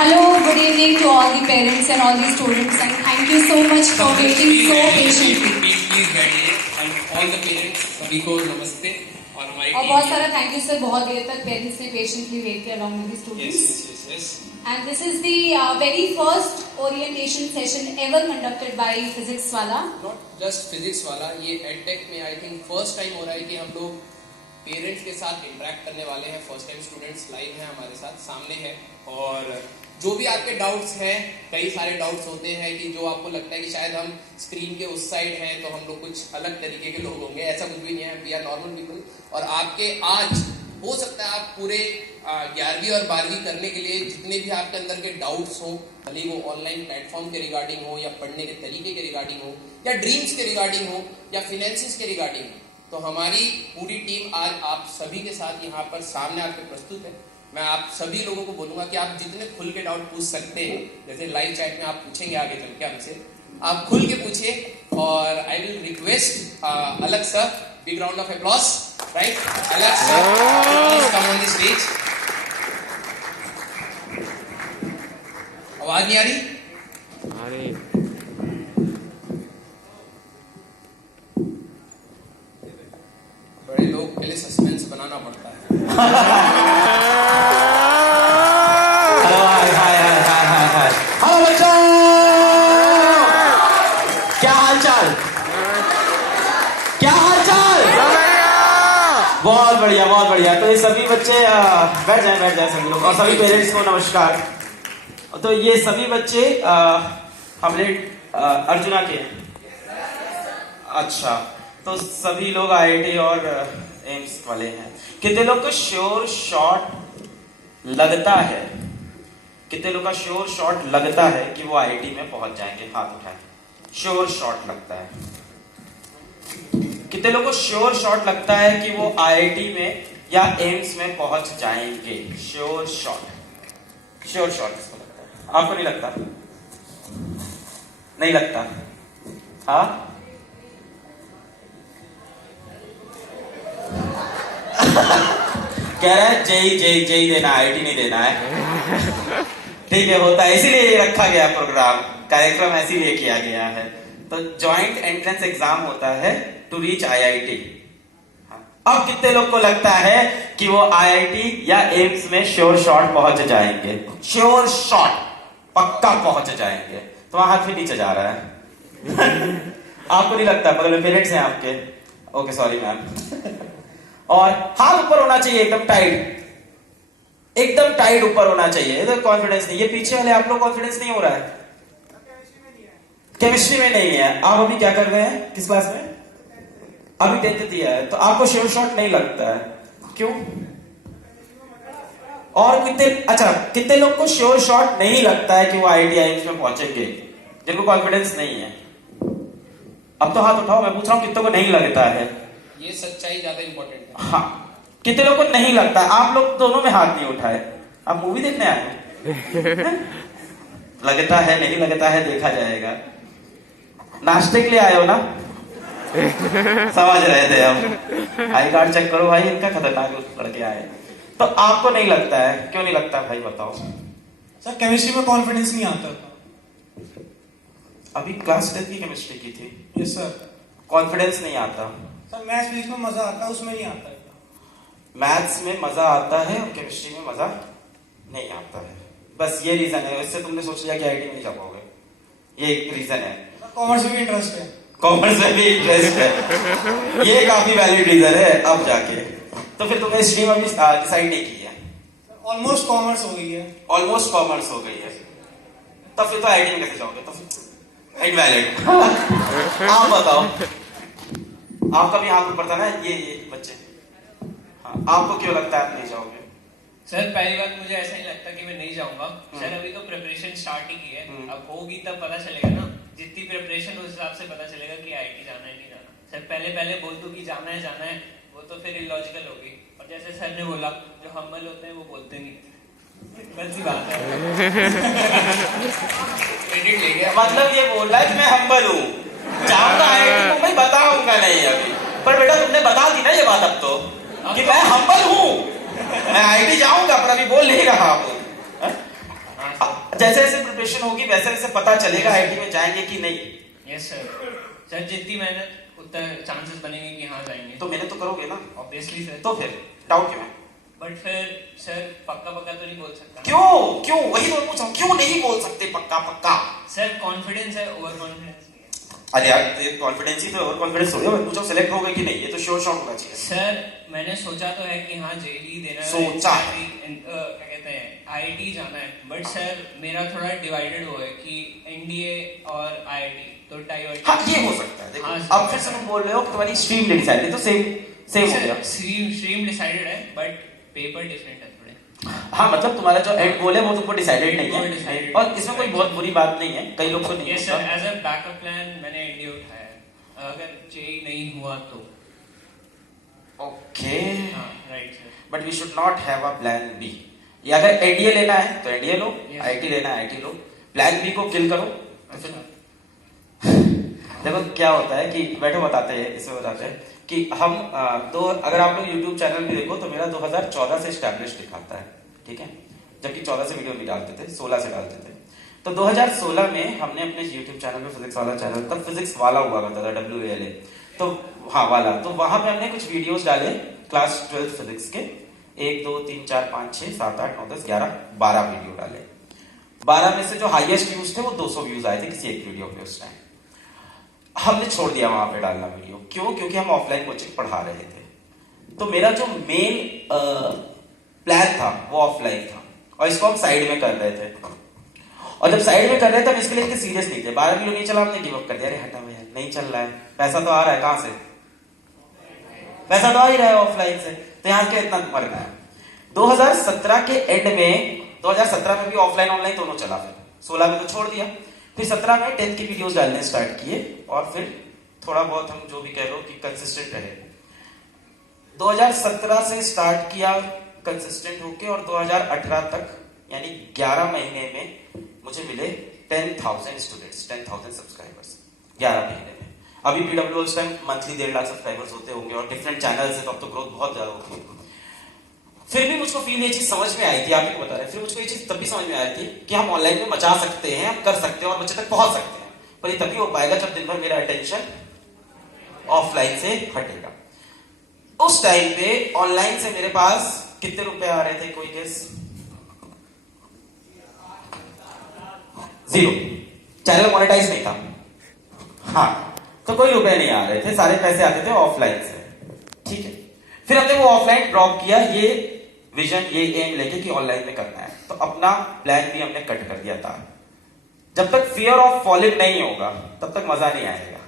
Hello, good evening to all the parents and all the students, and thank you so much for waiting so patiently. Please बैठिए and all the parents सभी को नमस्ते और हमारी और बहुत सारा थैंक यू सर, बहुत देर तक पेरेंट्स ने पेशेंटली वेट किया along with the yes students. yes yes And this is the very first orientation session ever conducted by Physics Wala. not just physics वाला ये edtech में I think first time हो रहा है कि हम लोग पेरेंट्स के साथ इंटरेक्ट करने वाले हैं. फर्स्ट टाइम स्टूडेंट्स लाइव हैं हमारे साथ सामने हैं और जो भी आपके डाउट्स हैं, कई सारे डाउट्स होते हैं कि जो आपको लगता है कि शायद हम स्क्रीन के उस साइड हैं तो हम लोग कुछ अलग तरीके के लोग होंगे. ऐसा कुछ भी नहीं है, वी आर नॉर्मल पीपल. और आपके आज हो सकता है आप पूरे 11वीं और 12वीं करने के लिए जितने भी आपके अंदर के डाउट्स हो, भले वो ऑनलाइन प्लेटफॉर्म के रिगार्डिंग हो या पढ़ने के तरीके के रिगार्डिंग हो या ड्रीम्स के रिगार्डिंग हो या फिनेंसिस के रिगार्डिंग हो, तो हमारी पूरी टीम आज आप सभी के साथ यहाँ पर सामने आपके प्रस्तुत है. मैं आप सभी लोगों को बोलूंगा कि आप जितने खुल के डाउट पूछ सकते हैं, जैसे लाइव चैट में आप पूछेंगे आगे चल के हमसे, आप खुल के पूछिए. और I will request Alag sir, big round of applause, right? Alag sir, please come on the stage. आवाज नहीं आ रही? बड़े लोग के लिए सस्पेंस बनाना पड़ता है. हेलो बच्चों, क्या हाल चाल? क्या हाल चाल? बहुत बढ़िया, बहुत बढ़िया. तो ये सभी बच्चे बैठ जाए सभी लोग, और सभी पेरेंट्स को नमस्कार. तो ये सभी बच्चे हमने अर्जुना के हैं. अच्छा, तो सभी लोग आईआईटी और एम्स वाले हैं. कितने लोग को श्योर शॉट लगता है? कितने लोग का श्योर शॉट लगता है कि वो आईआईटी में पहुंच जाएंगे? हाथ उठाएं. श्योर शॉट लगता है. कितने लोग को श्योर शॉट लगता है कि वो आईआईटी में या एम्स में पहुंच जाएंगे? श्योर शॉट, श्योर शॉट किसको लगता है? आपको नहीं लगता? नहीं लगता? हाँ, कह रहा है जेई देना, आईआईटी नहीं देना है. ठीक है, होता है, इसीलिए ये रखा गया प्रोग्राम, कार्यक्रम इसीलिए किया गया है. तो जॉइंट एंट्रेंस एग्जाम होता है टू रीच आईआईटी. अब कितने लोग को लगता है कि वो आईआईटी या एम्स में श्योर शॉट पहुंच जाएंगे? श्योर शॉट पक्का पहुंच जाएंगे. तो वहां हाथ भी नीचे जा रहा है. आपको नहीं लगता? बगल में पेरेंट्स हैं आपके. Okay, sorry ma'am. और हाथ ऊपर होना चाहिए, एकदम टाइट, एकदम टाइट ऊपर होना चाहिए. तो कॉन्फिडेंस नहीं. ये पीछे वाले आप लोग कॉन्फिडेंस नहीं हो रहा है? केमिस्ट्री में नहीं है. आप अभी क्या कर रहे हैं? किस क्लास में? अभी 10th दिया है. तो आपको श्योर शॉट नहीं लगता है, क्यों? और कितने लोग को श्योर शॉट नहीं लगता है कि वो आईआईटी एम्स में पहुंचेंगे, जिनको कॉन्फिडेंस नहीं है? अब तो हाथ उठाओ. मैं पूछ रहा हूं कितने को नहीं लगता है. ये सच्चाई ज्यादा इंपॉर्टेंट है. हाँ, कितने लोगों को नहीं लगता? आप लोग दोनों में हाथ नहीं उठाए. आप मूवी देखने आए हो? लगता है, नहीं लगता है, देखा जाएगा. नाश्ते के लिए आए हो ना? समझ रहे थे हम. आई कार्ड चेक करो भाई, इनका खतरनाक लड़के आए. तो आपको नहीं लगता है, क्यों नहीं लगता भाई, बताओ. सर, केमिस्ट्री में कॉन्फिडेंस नहीं आता. अभी क्लास 10 की केमिस्ट्री की थी. Yes sir. कॉन्फिडेंस नहीं आता. सर, मैथ्स फिजिक्स में मजा आता है, उसमें नहीं आता. मैथ्स में मजा आता है और केमिस्ट्री में मजा नहीं आता है. बस ये रीजन है. इससे तुमने सोच लिया कि आईआईटी में नहीं जा पाओगे. ये एक रीजन है. कॉमर्स में भी इंटरेस्ट है. कॉमर्स में भी इंटरेस्ट है. ये काफी वैलिड रीजन है. अब जाके तो फिर तुमने स्ट्रीम अभी डिसाइड नहीं की है? ऑलमोस्ट कॉमर्स हो गई है. ऑलमोस्ट कॉमर्स हो गई है. तब फिर तो आईआईटी में कैसे जाओगे? तो फिर इनवैलिड. आप बताओ. आपका भी हाथ ऊपर था ना, ये बच्चे. हाँ, आपको क्यों लगता है आप नहीं जाओगे? सर, पहली बात मुझे ऐसा ही लगता कि मैं नहीं जाऊंगा. सर, अभी तो प्रिपरेशन स्टार्ट ही की है. अब होगी तब पता चलेगा ना. जितनी प्रिपरेशन उस हिसाब से पता चलेगा कि आईआईटी जाना है नहीं जाना. सर, पहले बोल दो कि जाना है, वो तो फिर इलॉजिकल होगी. और जैसे सर ने बोला, जो हम्बल होते हैं वो बोलते नहीं. गलती बात है. क्रेडिट ले गया. मतलब ये बोल रहा है कि मैं हम्बल हूँ, जाऊंगा आईआईटी को, मैं बताऊंगा नहीं अभी. पर बेटा तुमने बता दी ना ये बात अब तो, कि मैं हम्बल हूँ. मैं आईआईटी जाऊंगा पर अभी बोल नहीं रहा हूँ. जैसे जैसे प्रिपरेशन होगी वैसे वैसे पता चलेगा आईआईटी में जाएंगे कि नहीं। Yes sir. सर जितनी मेहनत उतना चांसेस बनेंगे कि हाँ जाएंगे। तो मेहनत तो करोगे ना, ऑब्वियसली सर। तो फिर डाउट क्यों है? बट फिर सर पक्का पक्का तो नहीं बोल सकता। क्यों क्यों, वही तो पूछा हूं, क्यों नहीं बोल सकते पक्का पक्का? सर कॉन्फिडेंस है, ओवर कॉन्फिडेंस नहीं है। अरे यार कॉन्फिडेंस ही तो, ओवर कॉन्फिडेंस हो गया। मैं पूछा सिलेक्ट होगे कि नहीं, ये तो श्योर शॉट होना चाहिए। सर मैंने सोचा तो है कि हाँ जेईई देना है, सोचा क्या कहते हैं आईआईटी जाना है, बट सर मेरा थोड़ा डिवाइडेड हुआ है कि एनडीए और आईआईटी तो डाइवर्ट। हाँ ये हो सकता है। देखो हाँ, अब फिर से तुम बोल रहे हो कि तुम्हारी स्ट्रीम नहीं डिसाइड है, तो सेम हो गया। स्ट्रीम डिसाइडेड है बट पेपर डिफरेंट है थोड़े। हाँ मतलब तुम्हारा जो एंड गोल है वो तुमको डिसाइडेड नहीं है, Decided और इसमें कोई बहुत बुरी बात नहीं है, कई लोग को नहीं यस होता। Sir, as a backup plan मैंने एनडीए उठाया है, अगर जेईई नहीं हुआ तो। ओके, हाँ right sir. But we should not have a plan B. या अगर एनडीए लेना है तो एनडीए लो, Yes. आईआईटी लेना है आईआईटी लो, प्लान बी को किल करो। अच्छा। देखो क्या होता है कि बैठो बताते हैं, इसमें बताते हैं कि हम तो अगर आप लोग YouTube चैनल भी देखो तो मेरा 2014 से स्टैब्लिश दिखाता है, ठीक है, जबकि 14 से वीडियो नहीं डालते थे, 16 से डालते थे। तो 2016 में हमने अपने YouTube चैनल पे फिजिक्स वाला चैनल, तब फिजिक्स वाला हुआ करता था, WALA, तो हाँ वाला, तो वहां पे हमने कुछ वीडियोस डाले क्लास 12 फिजिक्स के, 1 2 3 4 5 6 7 8 9 10 11 12 वीडियो डाले। 12 में से जो हाईएस्ट व्यूज थे वो 200 व्यूज आए थे किसी एक वीडियो पे उस टाइम। हमने छोड़ दिया वहां पे डालना वीडियो, क्यों? क्योंकि हम ऑफलाइन कोचिंग पढ़ा रहे थे। तो मेरा जो मेन प्लान था वो ऑफलाइन था, और इसको हम साइड में कर रहे थे। और जब साइड में कर रहे थे हम इसके लिए इतने सीरियस नहीं थे। 12 वीडियो नहीं चला, हमने गिव अप कर दिया, अरे हटा भैया नहीं चल रहा है, पैसा तो आ रहा है, कहां से पैसा तो आ ही रहा है ऑफलाइन से, तो यहां के इतना मरना है। 2017 के एंड में, 2017 में भी ऑफलाइन ऑनलाइन दोनों चला, फिर 16 में तो छोड़ दिया, फिर 17 में 10 की वीडियोस डालने स्टार्ट किए, और फिर थोड़ा बहुत हम जो भी कह लो कि कंसिस्टेंट रहे। 2017 से स्टार्ट किया कंसिस्टेंट होके, और 2018 तक यानी 11 महीने में मुझे मिले 10,000 स्टूडेंट्स, 10,000 सब्सक्राइबर्स 11 महीने में। अभी पीडब्ल्यू उस टाइम मंथली 1.5 लाख सब्सक्राइबर्स होते होंगे, और डिफरेंट चैनल से, तो अब तो ग्रोथ बहुत ज्यादा होती है। फिर भी मुझको फील ये चीज समझ में आई थी, आप ही को बता रहे हैं, फिर मुझको ये चीज तब भी समझ में आई थी कि हम ऑनलाइन में मचा सकते हैं, हम कर सकते हैं, और बच्चे तक पहुंच सकते हैं, पर ये तभी हो पाएगा जब दिन भर मेरा अटेंशन ऑफलाइन से हटेगा। उस टाइम पे ऑनलाइन से मेरे पास कितने रुपए आ रहे थे, कोई गेस? 0। चैनल मोनेटाइज नहीं था, हाँ, तो कोई रुपए नहीं आ रहे थे, सारे पैसे आते थे ऑफलाइन से, ठीक है। फिर हमने वो ऑफलाइन ड्रॉप किया, ये विजन, ये एम लेके कि ऑनलाइन में करना है, तो अपना प्लान भी हमने कट कर दिया था। जब तक फियर ऑफ फॉलिंग नहीं होगा तब तक मजा नहीं आएगा।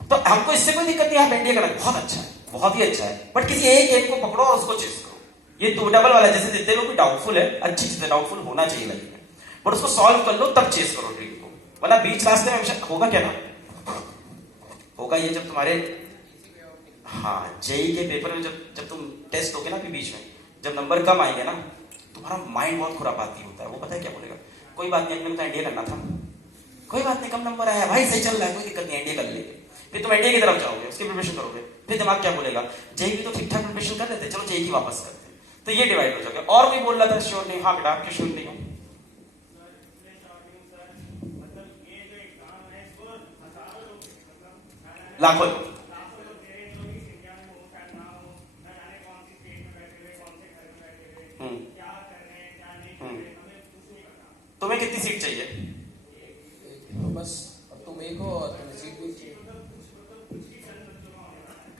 तो हमको इससे कोई दिक्कत नहीं, आप एनडीए करना बहुत अच्छा है, बहुत ही अच्छा है, बट किसी एक एम को पकड़ो और उसको चेस करो। ये 2 डबल वाला, जैसे जितने लोग भी डाउटफुल है, अच्छी चीज है, डाउटफुल होना चाहिए लाइफ में, बट उसको सॉल्व कर लो तब चेस करो ड्रीम को, वरना बीच रास्ते में हमेशा होगा क्या ना, होगा ये जब तुम्हारे, हाँ जेईई के पेपर में जब तुम टेस्ट दोगे ना, अभी बीच में जब नंबर कम आएंगे ना, तुम्हारा माइंड बहुत खुरापाती होता है, वो पता है क्या बोलेगा, कोई बात नहीं, मैंने तो एनडीए करना था, कोई बात नहीं, कम नंबर आया भाई, सही चल रहा है, कोई दिक्कत नहीं, एनडीए कर लेंगे। फिर तुम एनडीए की तरफ जाओगे, उसकी प्रिपरेशन करोगे, फिर दिमाग क्या बोलेगा, जेईई की तो ठीक ठाक प्रिपरेशन कर लेते, चलो जेईई की वापस करते हैं, तो ये डिवाइड हो जाएगा। और कोई बोल रहा था श्योर नहीं, हाँ बेटा आपके श्योर नहीं हो, लाखों तुम्हें कितनी सीट चाहिए? बस अब तुम एक हो और तुम्हें सीट भी चाहिए।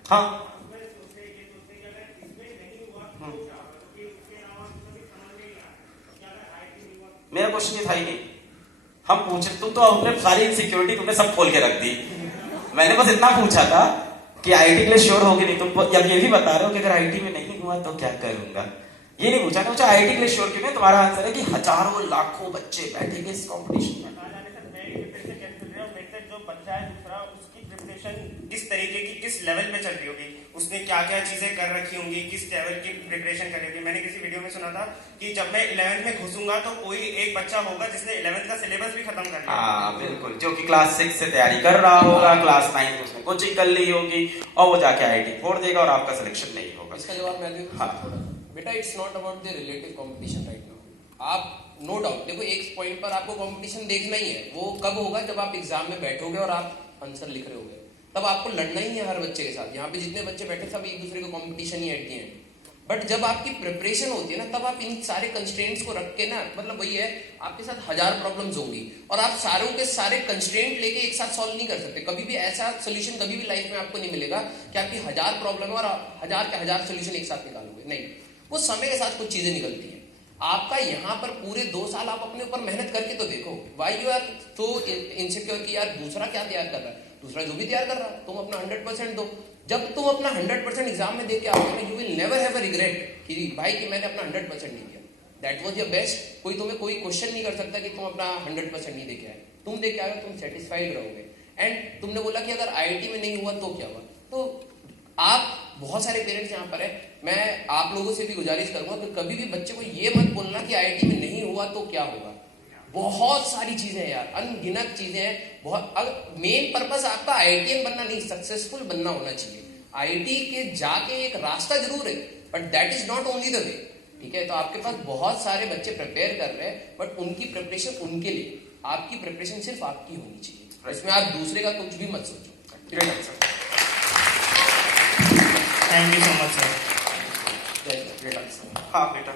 हाँ मेरा क्वेश्चन ये था ही नहीं, हम पूछे, तुम तो अपने सारी इनसिक्योरिटी तुमने सब खोल के रख दी। मैंने बस इतना पूछा था कि आईटी के लिए श्योर होगी नहीं, तुम अब ये भी बता रहे हो कि अगर आईटी में नहीं हुआ तो क्या करूंगा, ये नहीं पूछा। पूछा आईटी के लिए श्योर क्यों नहीं? तुम्हारा आंसर है कि हजारों लाखों बच्चे बैठेंगे इस कॉम्पिटिशन में। जो बच्चा है दूसरा, उसकी प्रिपरेशन किस तरीके की, किस लेवल पे चल रही होगी, उसने क्या क्या चीजें कर रखी होंगी, किस लेवल की प्रिपरेशन कर रही होगी। मैंने किसी वीडियो में सुना था कि जब मैं 11th में घुसूंगा तो कोई एक बच्चा होगा जिसने 11th का सिलेबस भी खत्म कर लिया। हाँ बिल्कुल, जो कि क्लास 6 से तैयारी कर रहा होगा, क्लास 9 में उसने कोचिंग कर ली होगी, और वो जाके आईटी फोड़ देगा और आपका सिलेक्शन नहीं होगा। इसका जवाब मैं दूं हाँ। थोड़ा। बेटा it's not about the relative competition right now, आप नो डाउट देखो एक पॉइंट पर आपको कंपटीशन देखना ही है। वो कब होगा? जब आप एग्जाम में बैठोगे और आप आंसर लिख रहे होगे, तब आपको लड़ना ही है हर बच्चे के साथ। यहाँ पे जितने बच्चे बैठे सब एक दूसरे को कंपटीशन ही एट दी है। बट जब आपकी प्रिपरेशन होती है ना, तब आप इन सारे कंस्ट्रेंट्स को रख के ना, मतलब वही है, आपके साथ 1000 प्रॉब्लम्स होंगी और आप सारों के सारे कंस्ट्रेंट लेके एक साथ सॉल्व नहीं कर सकते। कभी भी ऐसा सोल्यूशन कभी भी लाइफ में आपको नहीं मिलेगा कि आपकी 1000 प्रॉब्लम और 1000 के 1000 सोल्यूशन एक साथ निकालोगे। नहीं, वो समय के साथ कुछ चीजें निकलती हैं। आपका यहाँ पर पूरे 2 साल आप अपने ऊपर मेहनत करके तो देखो। Why you are so insecure कि यार दूसरा क्या तैयार कर रहा है, दूसरा जो भी तैयार कर रहा है, तुम अपना 100% दो। जब तुम अपना 100% एग्जाम में देके आओगे ना, you will never have a regret कि भाई कि मैंने अपना 100% नहीं दिया। That was your best. कोई तुम्हें कोई क्वेश्चन नहीं कर सकता कि तुम अपना 100% नहीं देके आए। तुम देके आए, तुम सेटिस्फाइड रहोगे। एंड तुमने बोला कि अगर आईआईटी में नहीं हुआ तो क्या हुआ? तो आप बहुत सारे पेरेंट्स यहाँ पर है, मैं आप लोगों से भी गुजारिश करूंगा कि कभी भी बच्चे को ये मत बोलना कि आईआईटी में नहीं हुआ तो क्या होगा। बहुत सारी चीजें हैं यार, अनगिनत चीजें हैं। बहुत मेन पर्पस आपका आईआईटीएन बनना नहीं, सक्सेसफुल बनना होना चाहिए। आईआईटी के जाके एक रास्ता जरूर है, but that is not only the way. ठीक है, तो आपके पास बहुत सारे बच्चे प्रिपेयर कर रहे हैं, बट उनकी प्रिपरेशन उनके लिए, आपकी प्रिपरेशन सिर्फ आपकी होनी चाहिए। इसमें आप दूसरे का कुछ भी मत सोचो। Thank you so much sir. हाँ बेटा।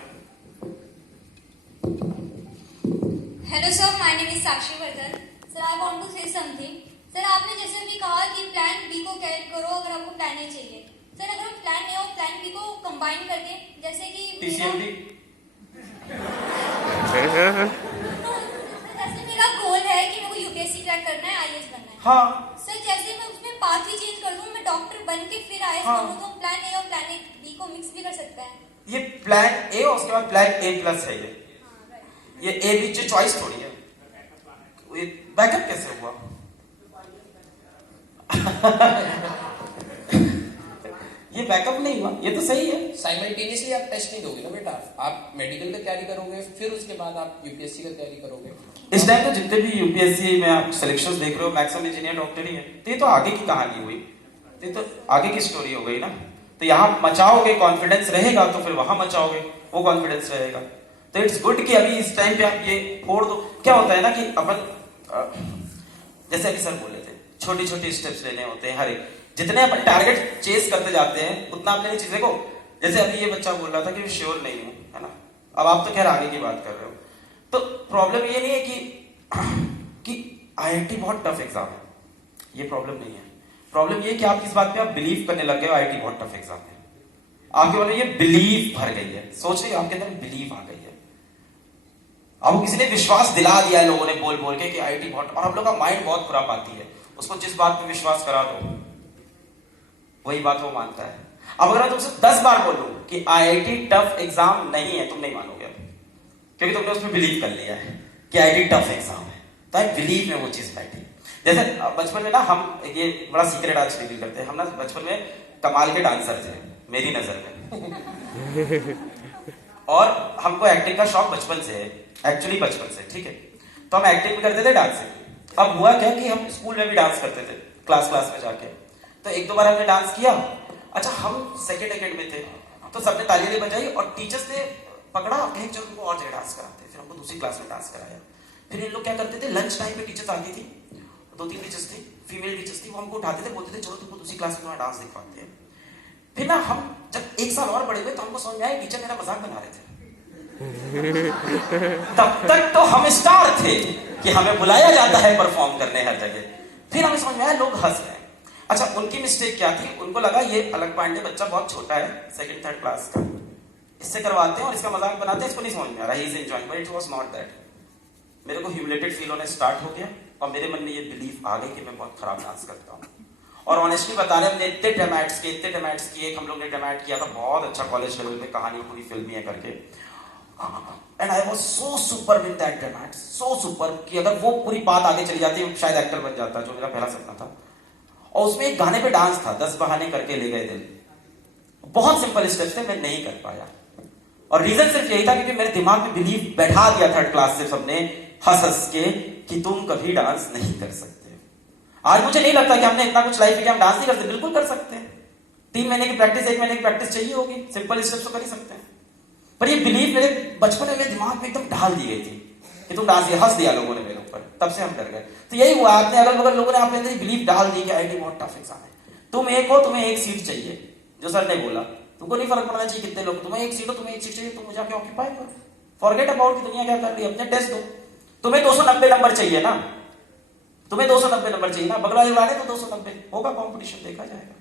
Hello sir, my name is Sakshi Vardhan. Sir I want to say something. Sir आपने जैसे भी कहा कि प्लान बी को कैरी करो अगर आपको प्लान ए चाहिए। सर अगर हम प्लान ए और प्लान बी को कंबाइन करके, जैसे कि TCMD जैसे मेरा गोल है कि मेरे को यूपीएससी क्रैक करना है, आईएएस बनना है। हाँ सर जैसे मैं उसमें पाथ ही चेंज कर दूं, मैं डॉक्टर बन के फिर आईएएस हाँ। बनूं, तो प्लान ए और प्लान बी को मिक्स भी कर सकता है। ये प्लान ए और उसके बाद प्लान A+ है। ये ए बी चॉइस थोड़ी है। ये बैकअप कैसे हुआ? ये बैकअप नहीं हुआ, ये तो सही है। साइमल्टेनियसली आप टेस्ट नहीं दोगे ना बेटा। आप मेडिकल का तैयारी करोगे, फिर उसके बाद आप यूपीएससी का तैयारी करोगे। इस टाइम तो जितने भी यूपीएससी में आप सिलेक्शंस देख रहे हो, मैक्सिमम इंजीनियर डॉक्टर ही है। तो ये तो आगे की कहानी हुई, ये तो आगे की स्टोरी हो गई ना। तो यहाँ मचाओगे, कॉन्फिडेंस रहेगा तो फिर वहां मचाओगे, वो कॉन्फिडेंस रहेगा। तो इट्स गुड कि अभी इस टाइम पे आप ये फोड़ दो। क्या होता है ना कि अपन जैसे अभी सर बोले थे, छोटी छोटी स्टेप्स लेने होते हैं। हर एक जितने अपन टारगेट चेस करते जाते हैं, उतना अपने चीजें को, जैसे अभी ये बच्चा बोल रहा था कि मैं श्योर नहीं हूं, है ना। अब आप तो खैर आगे की बात कर रहे हो। तो प्रॉब्लम ये नहीं है कि आईआईटी बहुत टफ एग्जाम है, ये प्रॉब्लम नहीं है। प्रॉब्लम ये कि आप किस बात पे आप बिलीव करने लग गए हो आईआईटी बहुत टफ एग्जाम है। आपके बारे में ये बिलीव भर गई है, सोच रहे आपके अंदर बिलीव आ गई है। आपको किसी ने विश्वास दिला दिया है लोगों ने बोल बोल के कि आईआईटी बहुत, और हम लोग का माइंड बहुत खुरापाती है। उसको जिस बात पे विश्वास करा दो वही बात वो मानता है। अब अगर मैं तुमसे 10 बार बोलूं कि आईआईटी टफ एग्जाम नहीं है, तुम नहीं मानोगे, क्योंकि तुमने उसमें बिलीव कर लिया है कि आईआईटी टफ एग्जाम है। तो आई बिलीव में वो चीज बैठी। जैसे बचपन में ना, हम ये बड़ा सीक्रेट आज रिवील करते हैं, हम ना बचपन में कमाल के डांसर थे मेरी नजर में। और हमको एक्टिंग का शौक बचपन से है, एक्चुअली बचपन से, ठीक है। तो हम एक्टिंग भी करते थे, डांसिंग। अब हुआ क्या कि हम स्कूल में भी डांस करते थे, क्लास में जाके। तो 1-2 बार हमने डांस किया। अच्छा, हम सेकेंड एकेड में थे, तो सबने तालियां बजाई और टीचर्स ने पकड़ा, कहीं चलो तुमको और जगह डांस कराते। फिर हमको दूसरी क्लास में डांस कराया। फिर इन लोग क्या करते थे, लंच टाइम पे टीचर्स आती थी, 2-3 टीचर्स थी, फीमेल टीचर्स थी, वो हमको उठाते थे, बोलते थे चलो तुमको दूसरी क्लास में डांस दिखवाते हैं। फिर ना हम जब 1 साल और बड़े हुए तो हमको समझ में आया टीचर मेरा मजाक बना रहे थे। तब तक तो हम स्टार थे कि हमें बुलाया जाता है परफॉर्म करने हर जगह। फिर हमें समझ में आया लोग हंस रहे हैं। अच्छा, उनकी मिस्टेक क्या थी, उनको लगा ये अलग पांडे बच्चा बहुत छोटा है, 2nd-3rd क्लास का, इससे करवाते हैं और इसका मजाक बनाते हैं, इसको नहीं समझ में आ रहा, he is enjoying, but it was not that. मेरे को ह्यूमिलेटेड फील होने स्टार्ट हो गया और मेरे मन में ये बिलीफ आ गई कि मैं बहुत खराब डांस करता हूँ। और ऑनेस्टली बता रहे, हमने इतने डेमैट्स किए, एक हम लोग ने डेमैट किया था बहुत अच्छा कॉलेज लेवल में, कहानी पूरी फिल्मी है करके। And I was so super with that demat, so super कि अगर वो पूरी बात आगे चली जाती शायद एक्टर बन जाता, जो मेरा पहला सपना था। और उसमें एक गाने पे डांस था, 10 बहाने करके ले गए दिल। बहुत सिंपल स्टेप्स थे, मैं नहीं कर पाया। और रीजन सिर्फ यही था क्योंकि मेरे दिमाग में बिलीव बैठा दिया 3rd क्लास से सबने हंस के कि तुम कभी डांस नहीं कर सकते। आज मुझे नहीं लगता कि हमने इतना कुछ लाइफ में कि हम डांस नहीं कर सकते, बिल्कुल कर सकते हैं। 3 महीने की प्रैक्टिस, 1 महीने की प्रैक्टिस चाहिए होगी, सिंपल स्टेप्स तो कर ही सकते हैं। पर ये बिलीव मेरे बचपन में मेरे दिमाग में एकदम डाल दी गई थी कि तुम डांस, हंस दिया लोगों ने मेरे ऊपर, तब से हम डर गए। तो यही हुआ, आपने अगल बगल लोगों ने आपके अंदर बिलीव डाल दी कि आईआईटी बहुत टफ एग्जाम है। तुम एक हो, तुम्हें एक सीट चाहिए, जो सर ने बोला, तुमको नहीं फर्क पड़ना चाहिए कितने लोग, तुम्हें एक सीट हो, तुम्हें एक सीट चाहिए, तुम जाके ऑक्यूपाई करो, फॉरगेट अबाउट कि दुनिया क्या कर रही है, अपने टेस्ट दो। तुम्हें 290 नंबर चाहिए ना, तुम्हें 290 नंबर चाहिए ना, बगला उड़ाने तो 290 होगा, कंपटीशन देखा जाएगा।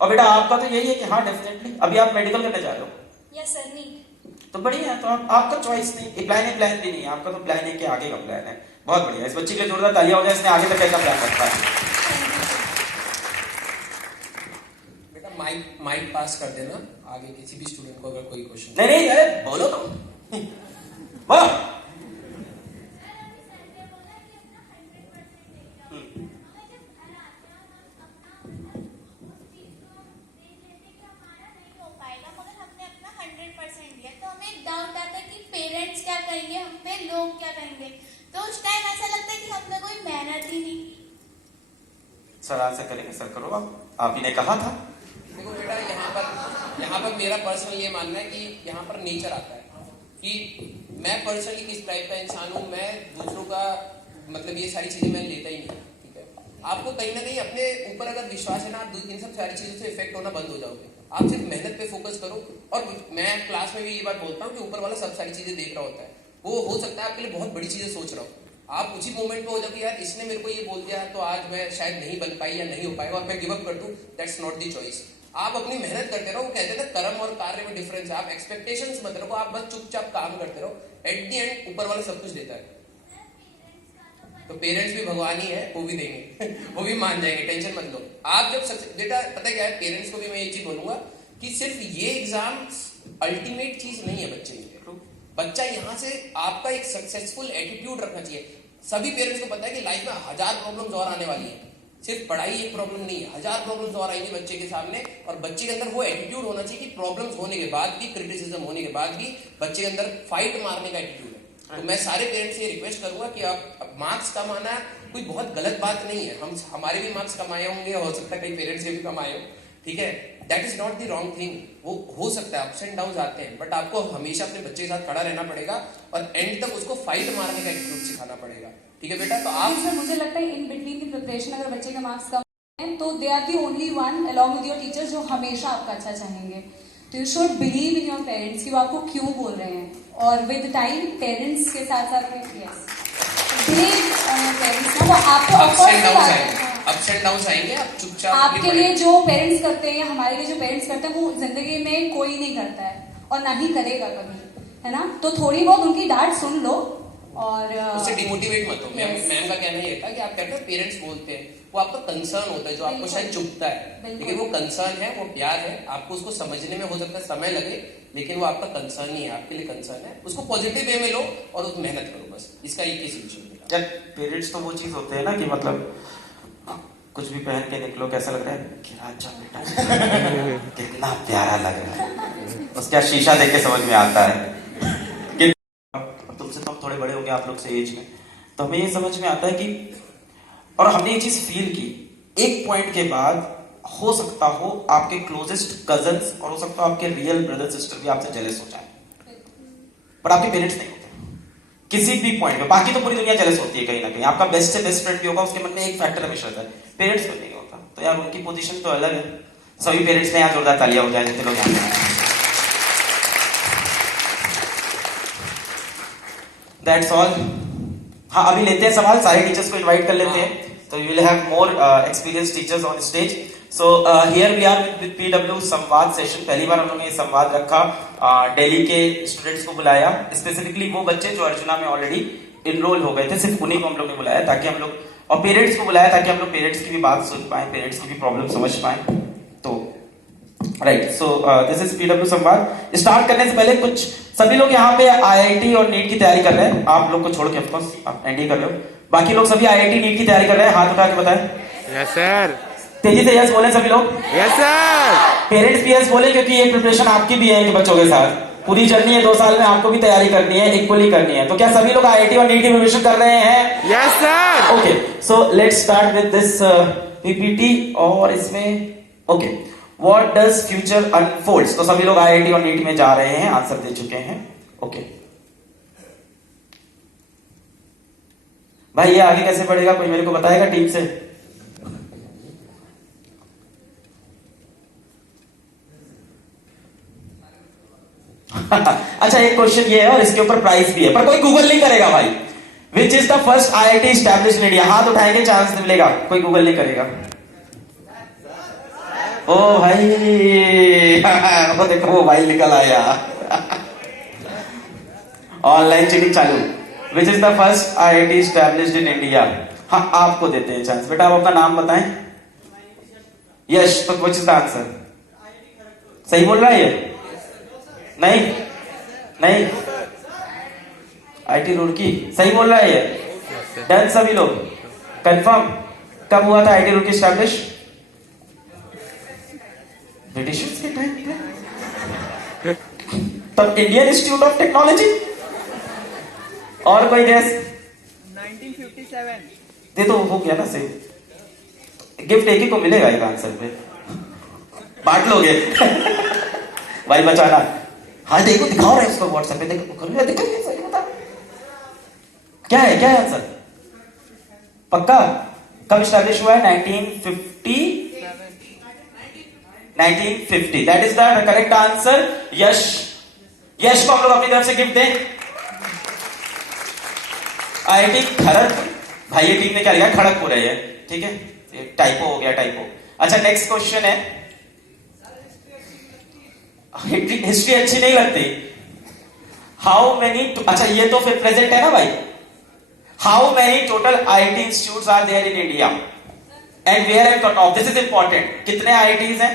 और बेटा आपका तो यही है कि हाँ डेफिनेटली अभी आप मेडिकल करने जा रहे हो, यस सर, नीट। तो बढ़िया है। तो आपका चॉइस नहीं, प्लान भी नहीं है आपका, तो प्लान है कि आगे का प्लान है। बहुत बढ़िया, इस बच्चे के लिए जोरदार तालियां हो जाए, इसने आगे तक कैसा प्लान रखा है। बेटा माइक पास कर देना आगे किसी भी स्टूडेंट को अगर कोई क्वेश्चन। नहीं नहीं, अरे बोलो तुम, वाह। डाउट आता है कि पेरेंट्स क्या कहेंगे हम पे, लोग क्या कहेंगे, तो उस टाइम ऐसा लगता है कि हमने कोई मेहनत ही नहीं की। सर आज से करेंगे, सर करो आप ही ने कहा था। देखो बेटा, यहाँ पर मेरा पर्सनल ये मानना है कि यहाँ पर नेचर आता है कि मैं पर्सनली किस टाइप का इंसान हूँ। मैं दूसरों का मतलब ये सारी चीजें मैं लेता ही नहीं, ठीक है। आपको कहीं ना कहीं अपने ऊपर अगर विश्वास है ना, आप इन सब सारी चीजों से इफेक्ट होना बंद हो जाओगे। आप सिर्फ मेहनत पे फोकस करो। और मैं क्लास में भी ये बात बोलता हूँ कि ऊपर वाला सब सारी चीजें देख रहा होता है। वो हो सकता है आपके लिए बहुत बड़ी चीजें सोच रहा हो, आप उसी मोमेंट पे हो जाओ कि यार इसने मेरे को ये बोल दिया तो आज मैं शायद नहीं बन पाई या नहीं हो पाएगा और मैं गिव अप कर दूं। That's not the choice. आप अपनी मेहनत करते रहो। वो कहते थे कर्म और कार्य में डिफरेंस है। आप एक्सपेक्टेशंस मत रखो, आप बस चुपचाप काम करते रहो। एट द एंड ऊपर वाला सब कुछ देता है। तो पेरेंट्स भी भगवान ही है, वो भी देंगे वो भी मान जाएंगे, टेंशन मत लो। आप जब बेटा पता क्या है, पेरेंट्स को भी मैं एक चीज बोलूंगा कि सिर्फ ये एग्जाम अल्टीमेट चीज नहीं है बच्चे के लिए। बच्चा यहाँ से आपका एक सक्सेसफुल एटीट्यूड रखना चाहिए। सभी पेरेंट्स को पता है कि लाइफ में 1000 प्रॉब्लम्स और आने वाली है, सिर्फ पढ़ाई एक प्रॉब्लम नहीं है, 1000 प्रॉब्लम्स और आएंगी बच्चे के सामने। और बच्चे के अंदर वो एटीट्यूड होना चाहिए कि प्रॉब्लम्स होने के बाद भी, क्रिटिसिज्म होने के बाद भी बच्चे के अंदर फाइट मारने का एटीट्यूड है। तो मैं सारे पेरेंट्स से रिक्वेस्ट करूंगा कि आप मार्क्स कमाना कोई बहुत गलत बात नहीं है। हम हमारे भी मार्क्स कमाए होंगे, हो सकता है कई पेरेंट्स से भी कमाए हो, ठीक है। That is not the wrong thing. वो हो सकता है अप्स एंड डाउन आते हैं, बट आपको हमेशा अपने बच्चे के साथ खड़ा रहना पड़ेगा और एंड तक उसको फाइट मारने का एटीट्यूड सिखाना पड़ेगा, ठीक है बेटा। तो आप सर मुझे लगता है इन बिटवीन की प्रिपरेशन अगर बच्चे के मार्क्स कम हैं तो they are the only one along with your teachers जो हमेशा आपका अच्छा चाहेंगे। तो you should believe in your parents कि वो आपको क्यों बोल रहे हैं। और विद टाइम पेरेंट्स के साथ साथ में बिलीव ऑन योर पेरेंट्स ना, वो आपको अप्स एंड डाउन आएंगे, आप चुपचाप आपके लिए जो पेरेंट्स करते हैं या हमारे लिए जो पेरेंट्स करते हैं वो जिंदगी में कोई नहीं करता है और ना ही करेगा कभी, है ना। तो थोड़ी बहुत उनकी डांट सुन लो और उससे डिमोटिवेट मत हो। मैम का कहना ये था कि आप कहते हैं पेरेंट्स बोलते हैं, वो आपका कंसर्न होता है जो आपको शायद चुभता है, लेकिन वो कंसर्न है, वो प्यार है। आपको उसको समझने में हो सकता है समय लगे, लेकिन वो आपका कंसर्न ही है, आपके लिए कंसर्न है। उसको पॉजिटिव वे में लो और उस मेहनत करो, बस इसका एक ही सोल्यूशन है। पेरेंट्स तो वो चीज होते हैं ना कि मतलब कुछ भी पहन के निकलो, कैसा लग रहा है, क्या अच्छा बेटा कितना प्यारा लग रहा है, उसका शीशा देख के समझ में आता है। तुमसे तो हम थोड़े बड़े हो गए आप लोग से एज में, तो हमें ये समझ में आता है कि, और हमने ये चीज फील की, एक पॉइंट के बाद हो सकता हो आपके क्लोजेस्ट कजन्स और हो सकता हो आपके रियल ब्रदर सिस्टर भी आपसे जेलस हो जाए, पर आपके पेरेंट्स नहीं होते किसी भी पॉइंट पे। बाकी तो पूरी दुनिया जेलस होती है कहीं ना कहीं। आपका बेस्ट से बेस्ट फ्रेंड भी होगा, उसके मन में एक फैक्टर हमेशा रहता है, पेरेंट्स को नहीं होता। तो यार उनकी पोजीशन तो अलग है। सभी पेरेंट्स ने यहाँ जोरदार तालियां हो जाए जितने लोग यहाँ हैं। That's all. हाँ अभी लेते हैं सवाल, सारे टीचर्स को इनवाइट कर लेते हैं, तो you will have more experience teachers on stage. So here we are with PW Samvad session. पहली बार हम लोगों ने ये संवाद रखा, दिल्ली के स्टूडेंट्स को बुलाया, स्पेसिफिकली वो बच्चे जो अर्जुना में ऑलरेडी इनरोल हो गए थे, सिर्फ उन्हीं को हम लोग ने बुलाया ताकि हम लोग, और पेरेंट्स को बुलाया ताकि हम लोग पेरेंट्स की भी बात सुन पाए, पेरेंट्स की भी प्रॉब्लम समझ पाए। तो right, so this is PW Samvad. Start करने से पहले कुछ, सभी लोग यहाँ पे आईआईटी और नीट की तैयारी कर रहे हैं, आप लोग को छोड़ के, ऑफकोर्स आप एनडी कर रहे हो, बाकी लोग सभी आईआईटी नीट की तैयारी कर रहे हैं, हाथ उठा के बताएं। Yes sir. तेजी से यस बोले सभी लोग। Yes sir. पेरेंट्स भी यस बोले, क्योंकि ये प्रिपरेशन आपकी भी है कि बच्चों के साथ पूरी जर्नी है, 2 साल में आपको भी तैयारी करनी है, इक्वली करनी है। तो क्या सभी लोग आईआईटी और नीट की प्रिपरेशन कर रहे हैं? Yes sir. Okay, so let's start with this PPT. और इसमें okay, what does future unfolds? तो सभी लोग आईआईटी और नीट में जा रहे हैं, आंसर दे चुके हैं। ओके भाई, ये आगे कैसे बढ़ेगा, कोई मेरे को बताएगा टीम से? अच्छा, एक क्वेश्चन ये है और इसके ऊपर प्राइस भी है, पर कोई गूगल नहीं करेगा भाई। Which is the first IIT established in India? हाथ उठाएंगे, चांस मिलेगा, कोई गूगल नहीं करेगा। ओ भाई वो देखो, वो भाई निकल आया। ऑनलाइन चीटिंग चालू। Which is the first IIT established in India? हाँ, आपको देते हैं चांस। बेटा, आप अपना नाम बताएं। यश, तो विच इज द आंसर? सही बोल रहा है ये? नहीं नहीं, आईटी रुड़की सही बोल रहा है ये? डन सभी लोग? कंफर्म? कब हुआ था आईटी रुड़की एस्टैब्लिश? ब्रिटिशर्स के टाइम पे, तब इंडियन इंस्टीट्यूट ऑफ टेक्नोलॉजी। और कोई गैस? 1957। दे तो हो गया ना सही। गिफ्ट एक ही को मिलेगा एक आंसर पे, बांट लोगे? भाई बचाना। हाँ देखो, दिखाओ रहे उसको व्हाट्सएप पे, देखो देखो सही बता। क्या है, क्या है आंसर? पक्का? कब स्टैब्लिश हुआ है? 1950। That is the correct answer. Yash, Yash को हम लोग अपनी तरफ से गिफ्ट दें। आईआईटी खड़गपुर। भाई ये टीम ने क्या लिया? खड़गपुर है ये, ठीक है, टाइपो हो गया, टाइपो। अच्छा, नेक्स्ट क्वेश्चन है। हिस्ट्री अच्छी नहीं लगती? हाउ मेनी, अच्छा ये तो फिर प्रेजेंट है ना भाई। How many total IIT institutes are there in India and where and cut off? This is important. कितने आईआईटीज हैं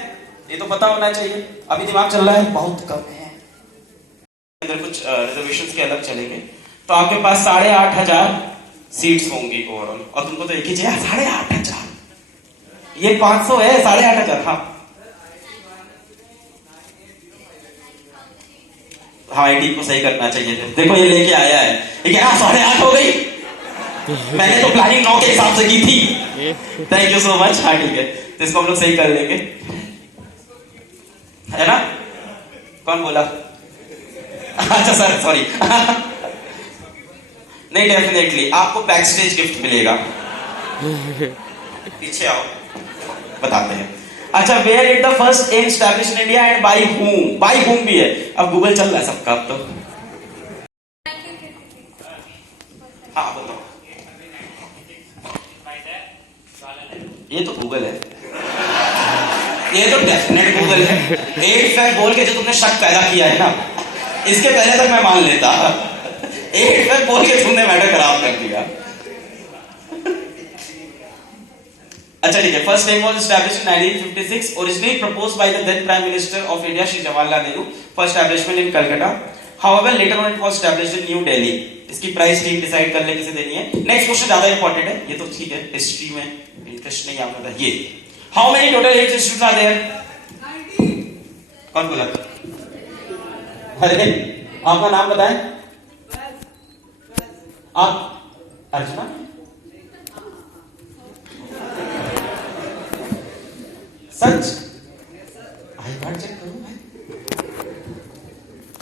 ये तो पता होना चाहिए। अभी दिमाग चल रहा है बहुत कम है, अंदर कुछ रिजर्वेशंस के अलग चलेंगे। तो आपके पास 8,500 सीट्स होंगी ओवरऑल, और तुमको तो एक ही चाहिए 8,500। ये 500 है, 8,500। हाँ हमारी टीम को सही करना चाहिए थे। देखो ये लेके आया है, ये कह रहा 8.5 हो गई। मैंने तो प्लानिंग 9 के हिसाब से की थी। Thank you so much. हाँ ठीक है, तो इसको हम लोग सही कर लेंगे, है ना? कौन बोला? अच्छा सर, सॉरी। नहीं, डेफिनेटली आपको बैक स्टेज गिफ्ट मिलेगा। पीछे आओ, बताते हैं। अच्छा, where is the first AIIMS established in India and by whom? By whom भी है, अब गूगल चल रहा है सबका अब तो। हाँ बताओ। ये तो गूगल है, ये तो डेफिनेट गूगल है। 8 फैक्ट बोल के जो तुमने शक पैदा किया है ना, इसके पहले तक मैं मान लेता। 8 फैक्ट बोल के तुमने मैटर खराब कर दिया। अच्छा ठीक है, first time was established in 1956, originally proposed by the then prime minister of India Shri Jawaharlal Nehru for establishment in Calcutta. However later on it was established in New Delhi. इसकी प्राइस टीम डिसाइड कर ले किसे देनी है। नेक्स्ट क्वेश्चन ज्यादा इंपॉर्टेंट है, ये तो ठीक है, हिस्ट्री में इंटरेस्ट नहीं आपका। ये how many total AIIMS institutes are there? 90। कौन बोला? अरे आपका नाम बताएं। आप अर्चना? सच? आई बार चेक करूं भाई।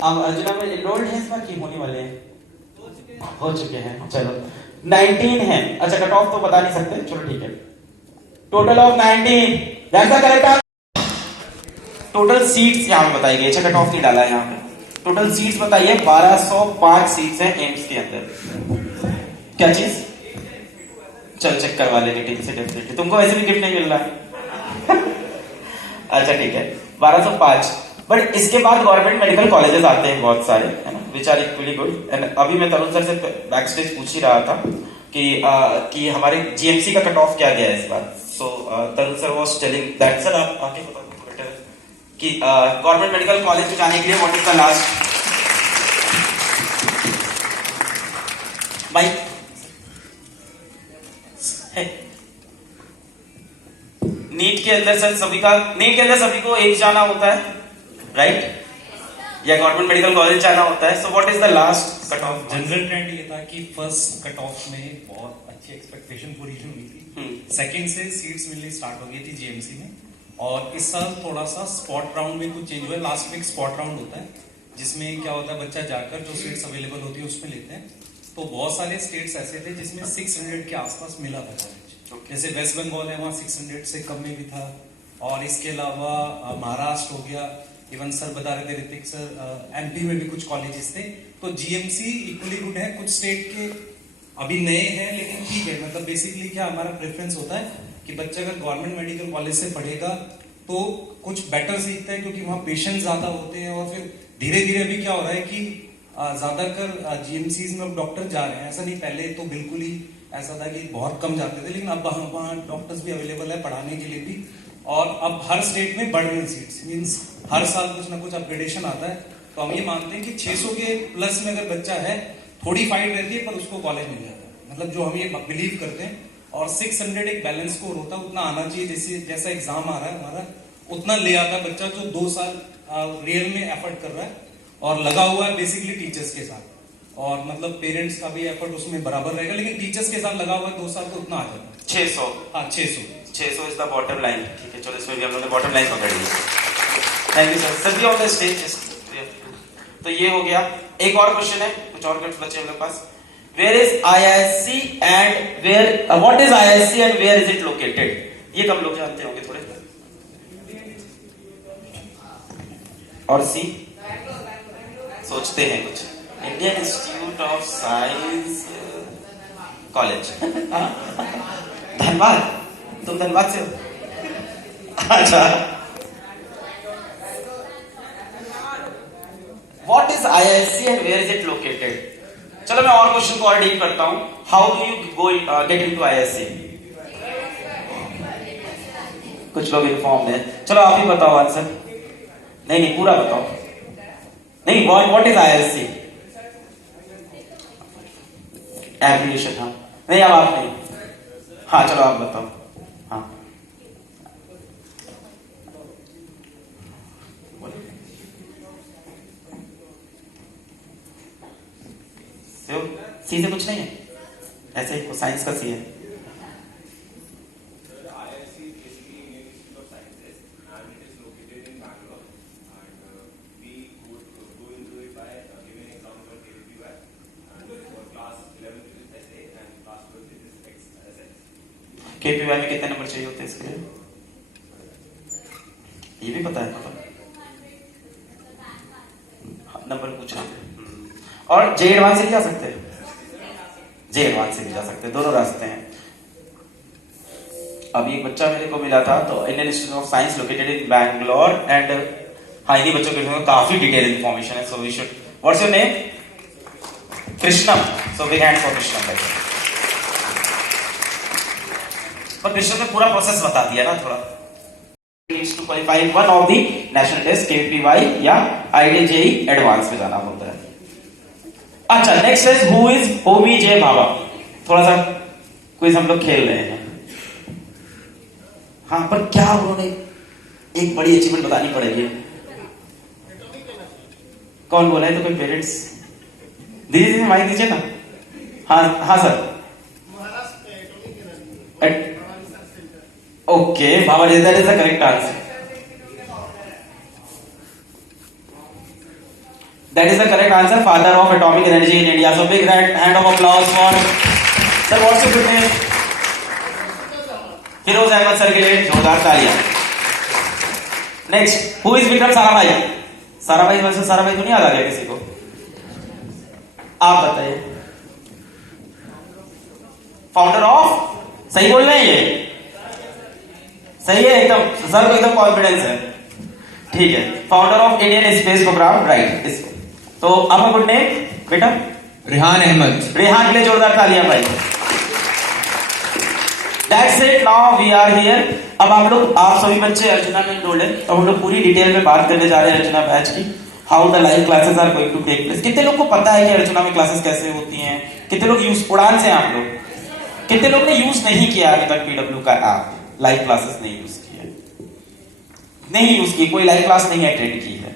आप अर्जुना में एनरोल्ड हैं इस बार की होने वाले हैं? हो चुके हैं। चलो 19 है। अच्छा कट ऑफ तो बता नहीं सकते, चलो ठीक है। Total of 19, that's the correct answer. Total seats यहां पे बताई गई। अच्छा कट ऑफ नहीं डाला है यहां पे। टोटल सीट्स बताइए। 1205 सीट्स हैं एम्स के अंदर। क्या चीज? चल चेक करवा लेंगे टीम से डेफिनेटली। तुमको वैसे भी गिफ्ट नहीं मिल रहा है। अच्छा ठीक है, 1205। बट इसके बाद गवर्नमेंट मेडिकल कॉलेजेस आते हैं बहुत सारे, है ना, which are equally good. And अभी मैं तरुण सर से बैक स्टेज पूछ ही रहा था कि हमारे जीएमसी का कट ऑफ क्या गया है इस बार। So Tarun sir was telling that, sir आप आगे बताओ तो बेटर है कि गवर्नमेंट मेडिकल कॉलेज में जाने के लिए व्हाट इज द लास्ट भाई? नीट के अंदर सर सभी का, नीट के अंदर सभी को एक जाना होता है, राइट? या गवर्नमेंट मेडिकल कॉलेज जाना होता है। So what is the last cut off? General trend ये था कि फर्स्ट कट ऑफ में बहुत अच्छी एक्सपेक्टेशन पूरी हुई थी। सेकंड से सीट्स मिलनी स्टार्ट हो गई थी जीएमसी में, और इस साल थोड़ा सा स्पॉट राउंड में कुछ चेंज हुआ है। लास्ट वीक स्पॉट राउंड होता है जिसमें क्या होता है, बच्चा जाकर जो सीट्स अवेलेबल होती है उसमें लेते हैं। तो बहुत सारे स्टेट्स ऐसे थे जिसमें 600 के आसपास मिला था कॉलेज। जैसे वेस्ट बंगाल है, वहाँ 600 से कम में भी था। और इसके अलावा महाराष्ट्र हो गया, इवन सर बता रहे थे ऋतिक सर, एमपी में भी कुछ कॉलेजेस थे। तो जीएमसी इक्वली गुड है। कुछ स्टेट के अभी नए हैं लेकिन ठीक है, मतलब बेसिकली क्या हमारा प्रेफरेंस होता है कि बच्चा अगर गवर्नमेंट मेडिकल कॉलेज से पढ़ेगा तो कुछ बेटर सीखता है, क्योंकि वहाँ पेशेंट ज्यादा होते हैं। और फिर धीरे धीरे अभी क्या हो रहा है कि ज्यादातर जीएमसीज में अब डॉक्टर जा रहे हैं। ऐसा नहीं, पहले तो बिल्कुल ही ऐसा था कि बहुत कम जाते थे, लेकिन अब वहाँ डॉक्टर्स भी अवेलेबल है पढ़ाने के लिए भी। और अब हर स्टेट में बढ़ रही हैं सीट्स, मीन्स हर साल कुछ ना कुछ अपग्रेडेशन आता है। तो हम ये मानते हैं कि 600 के प्लस में अगर बच्चा है, थोड़ी फाइट रहती है पर उसको कॉलेज मिल जाता है, मतलब जो हम ये बिलीव करते हैं। और 600 एक बैलेंस स्कोर होता है, उतना आना चाहिए। जैसे जैसा एग्जाम आ रहा है हमारा, उतना ले आता है बच्चा जो 2 साल रियल में एफर्ट कर रहा है और लगा हुआ है बेसिकली टीचर्स के साथ। और मतलब पेरेंट्स का भी एफर्ट उसमें बराबर रहेगा, लेकिन टीचर्स के साथ लगा हुआ है 2 साल तो उतना आ जाता है। 600, हाँ 600 इज द बॉटम लाइन। ठीक है, चलो इसमें भी हम लोगों ने बॉटम लाइन पकड़ ली। Thank you sir. सर भी ऑन द स्टेज। तो ये हो गया। एक और क्वेश्चन है, कुछ और क्वेश्चन बचे हम लोग पास। Where is IISc and where, what is IISc and where is it located? ये कम लोग जानते होंगे थोड़े। और सी सोचते हैं कुछ, Indian Institute of science college. Dhanbad, तुम धनबाद से हो? अच्छा। What is IISc and where is it located? चलो मैं और क्वेश्चन को और डीप करता हूं। How do you go get into IISc? कुछ लोग इन्फॉर्म है, चलो आप ही बताओ आंसर। नहीं पूरा बताओ। नहीं, व्हाट इज IISc? एब्रिविएशन। हाँ नहीं, अब आप नहीं। हाँ चलो आप बताओ। हाँ सी से कुछ नहीं है, ऐसे ही साइंस का सी है। KPY में कितने नंबर चाहिए होते हैं इसके लिए? ये भी पता है नंबर पूछ रहे थे। और जे एडवांस से भी जा सकते हैं, जे एडवांस से भी जा सकते हैं, दोनों रास्ते हैं। अभी एक बच्चा मेरे को मिला था, तो Indian Institute of Science located in Bangalore and हाँ इन्हीं बच्चों के काफी डिटेल इन्फॉर्मेशन है। So we should, what's your name? Krishnam. So big hand for Krishnam. पर कृष्णम ने पूरा प्रोसेस बता दिया ना थोड़ा। To qualify one of the national test KPY या IIT JEE एडवांस में जाना होता है। अच्छा, next is who is Homi J Bhabha. थोड़ा सा क्विज हम लोग खेल रहे हैं। हाँ पर क्या उन्होंने एक बड़ी अचीवमेंट बतानी पड़ेगी। कौन बोला है? तो कोई पेरेंट्स दीजिए, माइक दीजिए ना। हाँ हाँ सर। ओके बाबा जी, that is the correct answer. That is the correct answer. Father of atomic energy in India. So big hand of applause for sir. What's your good name? Firoz Ahmed sir के लिए जोरदार तालियां। Next, who is Vikram Sarabhai? Sarabhai वैसे साराभाई तो नहीं याद आ गया किसी को? आप बताइए। फाउंडर ऑफ, सही बोल रहे हैं ये? सही है एकदम, सर को एकदम कॉन्फिडेंस है। ठीक है, founder of Indian space program, right. तो आपका गुड नेम बेटा? रेहान अहमद। रेहान के लिए जोरदार तालियां भाई। That's it, now we are here। अब आप सभी बच्चे अर्चना में enrolled हैं, तो हम लोग पूरी डिटेल में बात करने जा रहे हैं अर्चना बैच की। How the live classes are going to take place. कितने लोग को पता है कि अर्चना में क्लासेस कैसे होती हैं? कितने लोग यूज, उड़ान से आप लोग कितने लोग ने यूज नहीं किया अभी तक PW का ऐप? लाइव क्लासेस नहीं यूज किया, नहीं यूज की, कोई लाइव क्लास नहीं अटेंड की है,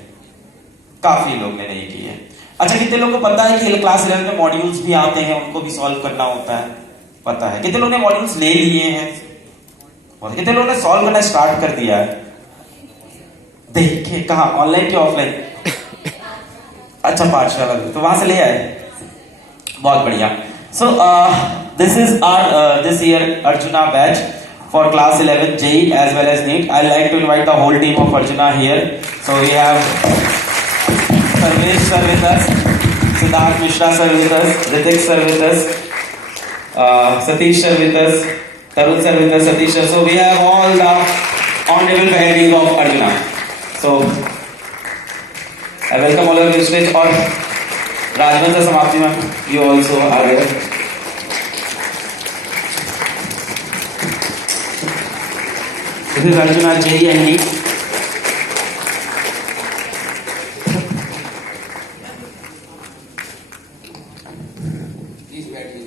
काफी लोग ने नहीं की है। अच्छा, कितने लोगों को पता है कि क्लास 11 में मॉड्यूल्स भी आते हैं, उनको भी सॉल्व करना होता है? पता है। कितने लोगों ने मॉड्यूल्स ले लिए हैं? और कितने लोगों ने सॉल्व करना स्टार्ट कर दिया है? देखे कहा, ऑनलाइन कि ऑफलाइन? अच्छा पाठशाला में, तो वहां से ले आए, बहुत बढ़िया। So this is our this year Arjuna batch for class 11 JEE as well as NEET. I'd like to invite the whole team of Arjuna here. So we have Sarvesh sir with us, Siddharth Mishra sir with us, Ritik sir with us, Satish sir with us, Tarun sir with us, Satish sir. So we have all the honorable faculty of Arjuna. So I welcome all of you stage और राजवन sir समाप्ति में you also are there. This is Arjuna JEE and NEET. Please बैठिए।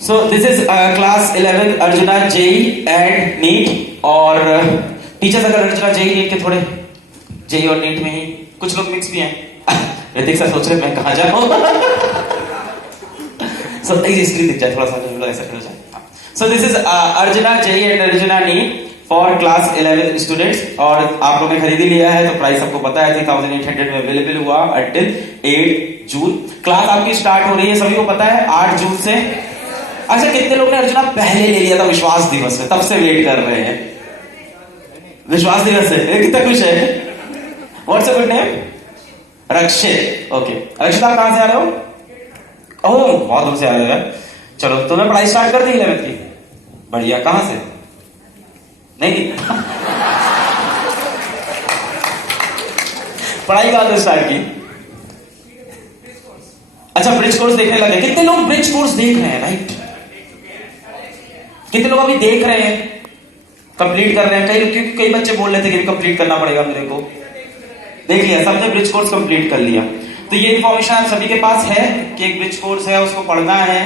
So this is class 11 Arjuna JEE and NEET और teachers अगर arjuna JEE NEET के थोड़े JEE और NEET में ही कुछ लोग मिक्स भी हैं। ऋतिक सर सोच रहे मैं कहाँ जाऊँ। So स्क्रीन दिख जाए थोड़ा सा ऐसा हो जाए। So this is Arjuna JEE and Arjuna NEET for class 11 students और आप लोगों ने खरीदी लिया है तो प्राइस आपको पता है 3800 में अवेलेबल हुआ until 8 जून। क्लास आपकी स्टार्ट हो रही है, सभी को पता है 8 जून से। अच्छा कितने लोग ने अर्जुना पहले ले लिया था विश्वास दिवस में, तब से वेट कर रहे हैं? विश्वास दिवस से कितना खुश है? What's your good name? Rakshit. Okay Rakshit, आप कहां से आ रहे हो? ओह बहुत दूर से आ रहे हो। चलो तुम्हें पढ़ाई स्टार्ट कर दी 11th की? बढ़िया। कहां से? नहीं पढ़ाई कहां से स्टार्ट की? अच्छा ब्रिज कोर्स देखने लगे। कितने लोग ब्रिज कोर्स देख रहे हैं? राइट। कितने लोग अभी देख रहे हैं, कंप्लीट कर रहे हैं? क्योंकि कई बच्चे बोल रहे थे कि कंप्लीट करना पड़ेगा मेरे को। देख लिया सबने, ब्रिज कोर्स कंप्लीट कर लिया। तो ये इन्फॉर्मेशन आप सभी के पास है कि एक ब्रिज कोर्स है, उसको पढ़ना है।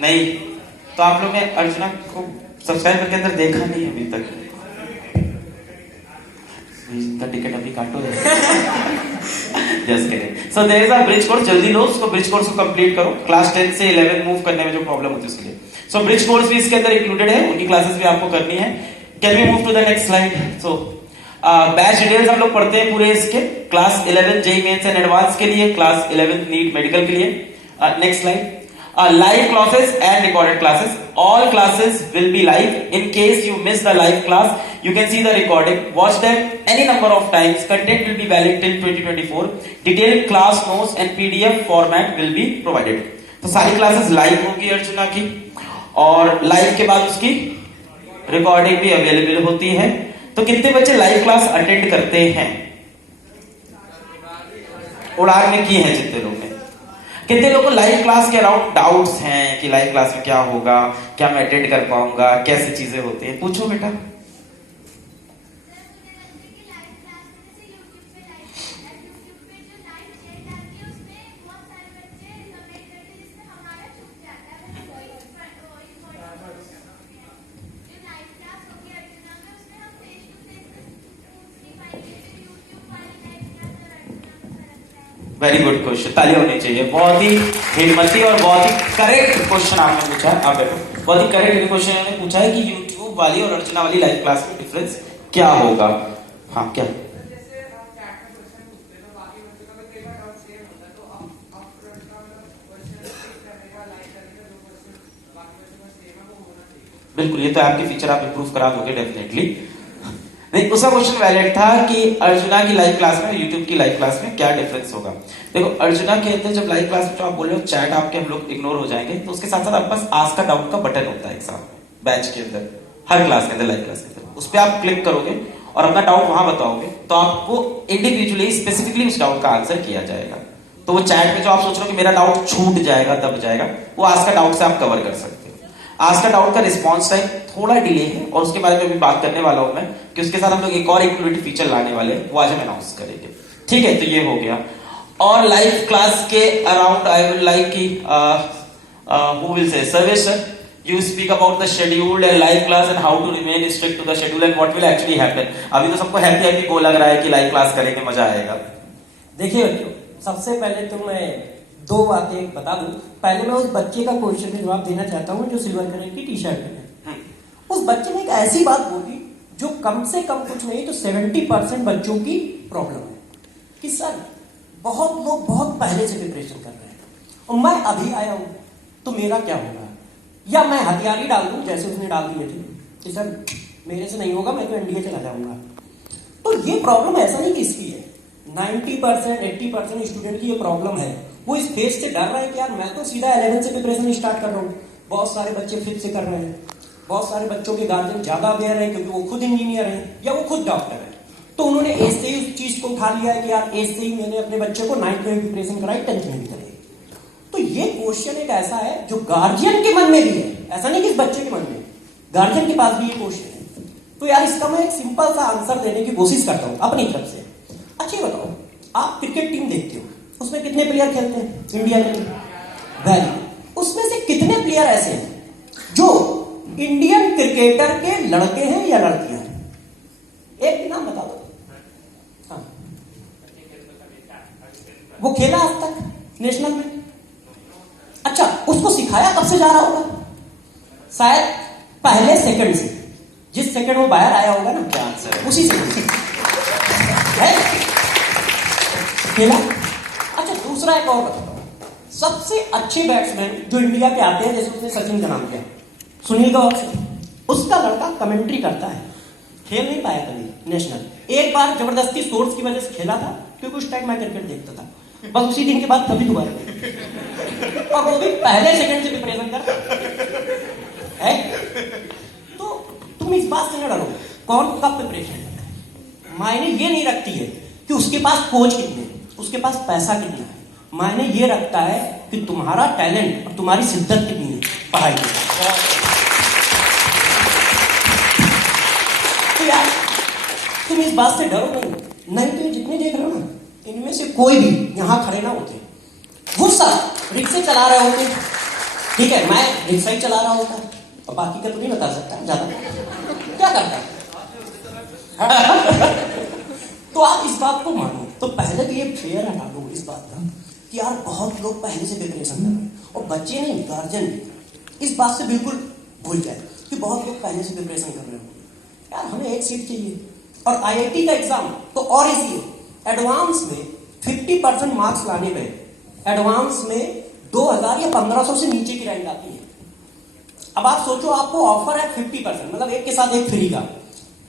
नहीं तो आप लोग ने अर्जुना को सब्सक्राइबर के अंदर देखा नहीं अभी तक। इनका टिकट अभी काटो। Just kidding. So there is a bridge course, जल्दी लो उसको, ब्रिज कोर्स को कंप्लीट करो। क्लास 10 से 11 मूव करने में जो प्रॉब्लम होती है उसके लिए। सो ब्रिज कोर्स भी इसके अंदर इंक्लूडेड है, उनकी क्लासेस भी आपको करनी है। Can we move to the next slide? So batch details हम लोग पढ़ते हैं पूरे इसके। Class 11 JEE mains and advance के लिए, क्लास 11 नीट मेडिकल के लिए। Next slide. Live classes and recorded classes. All classes will be live. In case you miss the live class, you can see the recording. Watch them any number of times. Content will be valid till 2024. Detailed class notes and PDF format will be provided. तो सारी classes live होगी अर्जुना की, और live के बाद उसकी recording भी available होती है। तो कितने बच्चे लाइव क्लास अटेंड करते हैं? उड़ान में की है जितने लोग ने। कितने लोगों को लाइव क्लास के अराउंड डाउट्स हैं कि लाइव क्लास में क्या होगा, क्या मैं अटेंड कर पाऊंगा, कैसे चीजें होती हैं? पूछो बेटा। वेरी गुड क्वेश्चन, ताली होनी चाहिए। बहुत ही हिम्मती और बहुत ही करेक्ट क्वेश्चन आपने पूछा है। आप देखो बहुत ही करेक्ट क्वेश्चन आपने पूछा है कि यूट्यूब वाली और अर्चना वाली लाइव क्लास में डिफरेंस क्या होगा। हाँ क्या? बिल्कुल, ये तो आपके फीचर आप इंप्रूव करा दोगे डेफिनेटली। नहीं, उसका क्वेश्चन वैलिड था कि अर्जुना की लाइव क्लास में यूट्यूब की लाइव क्लास में क्या डिफरेंस होगा। देखो अर्जुना के अंदर जब लाइव क्लास में जो आप बोल रहे हो चैट आपके हम लोग इग्नोर हो जाएंगे, तो उसके साथ साथ आपके पास आस्क का डाउट का बटन होता है एग्जाम बैच के अंदर, हर क्लास के अंदर, लाइव क्लास के अंदर। उस पर आप क्लिक करोगे और अपना डाउट वहां बताओगे तो आपको इंडिविजुअली स्पेसिफिकली उस डाउट का आंसर किया जाएगा। तो वो चैट में जो आप सोच रहे हो कि मेरा डाउट छूट जाएगा, दब जाएगा, वो आस्क का डाउट से आप कवर कर सकते हो। आज का डाउट का रिस्पॉन्स टाइम थोड़ा डिले है और उसके बारे में अभी बात करने वाला हूं मैं कि उसके साथ हम लोग एक और इंक्लूडेड फीचर लाने वाले हैं, वो आज हम अनाउंस करेंगे। ठीक है, तो ये हो गया। और लाइव क्लास के अराउंड आई विल लाइक की who will say Sarvesh sir, you speak about the scheduled and live class and how to remain strict to the schedule and what will actually happen। अभी तो सबको happy happy go लग रहा है कि live class करेंगे, मजा आएगा। देखिए सबसे पहले तो मैं दो बातें बता दूं। पहले मैं उस बच्चे का क्वेश्चन का जवाब देना चाहता हूँ जो सिल्वर कलर की टी शर्ट में है। उस बच्चे ने एक ऐसी बात बोली जो कम से कम कुछ नहीं तो 70% बच्चों की प्रॉब्लम है कि सर बहुत लोग बहुत पहले से प्रिपरेशन कर रहे हैं और मैं अभी आया हूं तो मेरा क्या होगा, या मैं हथियार ही डाल दूं जैसे उसने डाल दिए थे कि सर मेरे से नहीं होगा, मैं तो एनडीए चला जाऊंगा। तो ये प्रॉब्लम ऐसा नहीं कि इसकी है, 90% 80% स्टूडेंट की ये प्रॉब्लम है। वो इस फेज से डर रहा है कि यार मैं तो सीधा 11 से प्रिपरेशन स्टार्ट कर रहा हूँ। बहुत सारे बच्चे 5th से कर रहे हैं, बहुत सारे बच्चों के गार्जियन ज्यादा अवेयर है क्योंकि वो खुद इंजीनियर है या वो खुद डॉक्टर है, तो उन्होंने एज से ही उस चीज को उठा लिया है कि यार एज से ही मैंने अपने बच्चे को 9th में प्रिपरेशन कराई, 10th में भी कराई। तो ये क्वेश्चन एक ऐसा है जो गार्जियन के मन में भी है, ऐसा नहीं कि इस बच्चे के मन में, गार्जियन के पास भी ये क्वेश्चन है। तो यार इसका मैं एक सिंपल सा आंसर देने की कोशिश करता हूं अपनी तरफ से। अच्छा बताओ, आप क्रिकेट टीम देखते हो, उसमें कितने प्लेयर खेलते हैं इंडिया के लिए? वेरी, उसमें से कितने प्लेयर ऐसे हैं जो इंडियन क्रिकेटर के लड़के हैं या लड़कियां हैं? एक नाम बता दो। हाँ, वो खेला आज तक नेशनल में? अच्छा, उसको सिखाया कब से जा रहा होगा? शायद पहले सेकंड से, जिस सेकंड वो बाहर आया होगा ना, क्या आंसर उसी सेकंड से है खेला। अच्छा, दूसरा एक और बताता हूं, सबसे अच्छे बैट्समैन जो इंडिया के आते हैं, जैसे उसने सचिन का नाम लिया, सुनील गावस्कर, उसका लड़का कमेंट्री करता है, खेल नहीं पाया कभी नेशनल। एक बार जबरदस्ती सोर्स की वजह से खेला था क्योंकि उस टाइम मैं क्रिकेट देखता था, बस उसी दिन के बाद कभी दोबारा, और वो भी पहले सेकंड से प्रिपरेशन करता है। तो तुम इस बात से न डरो कौन कब प्रिपरेशन करता है, मायने ये नहीं रखती है कि उसके पास कोच कितने, उसके पास पैसा कितना है, मायने ये रखता है कि तुम्हारा टैलेंट और तुम्हारी शिद्दत कितनी है पढ़ाई की। तो यार तुम इस बात से डरो नहीं तो ये जितने देख रहे हो ना, इनमें से कोई भी यहां खड़े ना होते, वो सब रिक्शे चला रहे होते, ठीक है, मैं रिक्शा ही चला रहा होता, और बाकी का तो नहीं बता सकता ज्यादा क्या करता है। तो आप इस बात को मानो, तो पहले तो ये फेयर हटा दो इस बात का कि यार बहुत लोग पहले से प्रिपरेशन कर रहे हैं, और बच्चे नहीं गार्जियन भी इस बात से बिल्कुल भूल जाए कि बहुत लोग पहले से प्रिपरेशन कर रहे हो। यार हमें एक सीट चाहिए, और आईआईटी का एग्जाम तो और इजी है। एडवांस में 50% मार्क्स लाने में एडवांस में 2000 या 1500 से नीचे की रैंक आती है। अब आप सोचो, आपको ऑफर है 50%, मतलब एक के साथ एक फ्री का,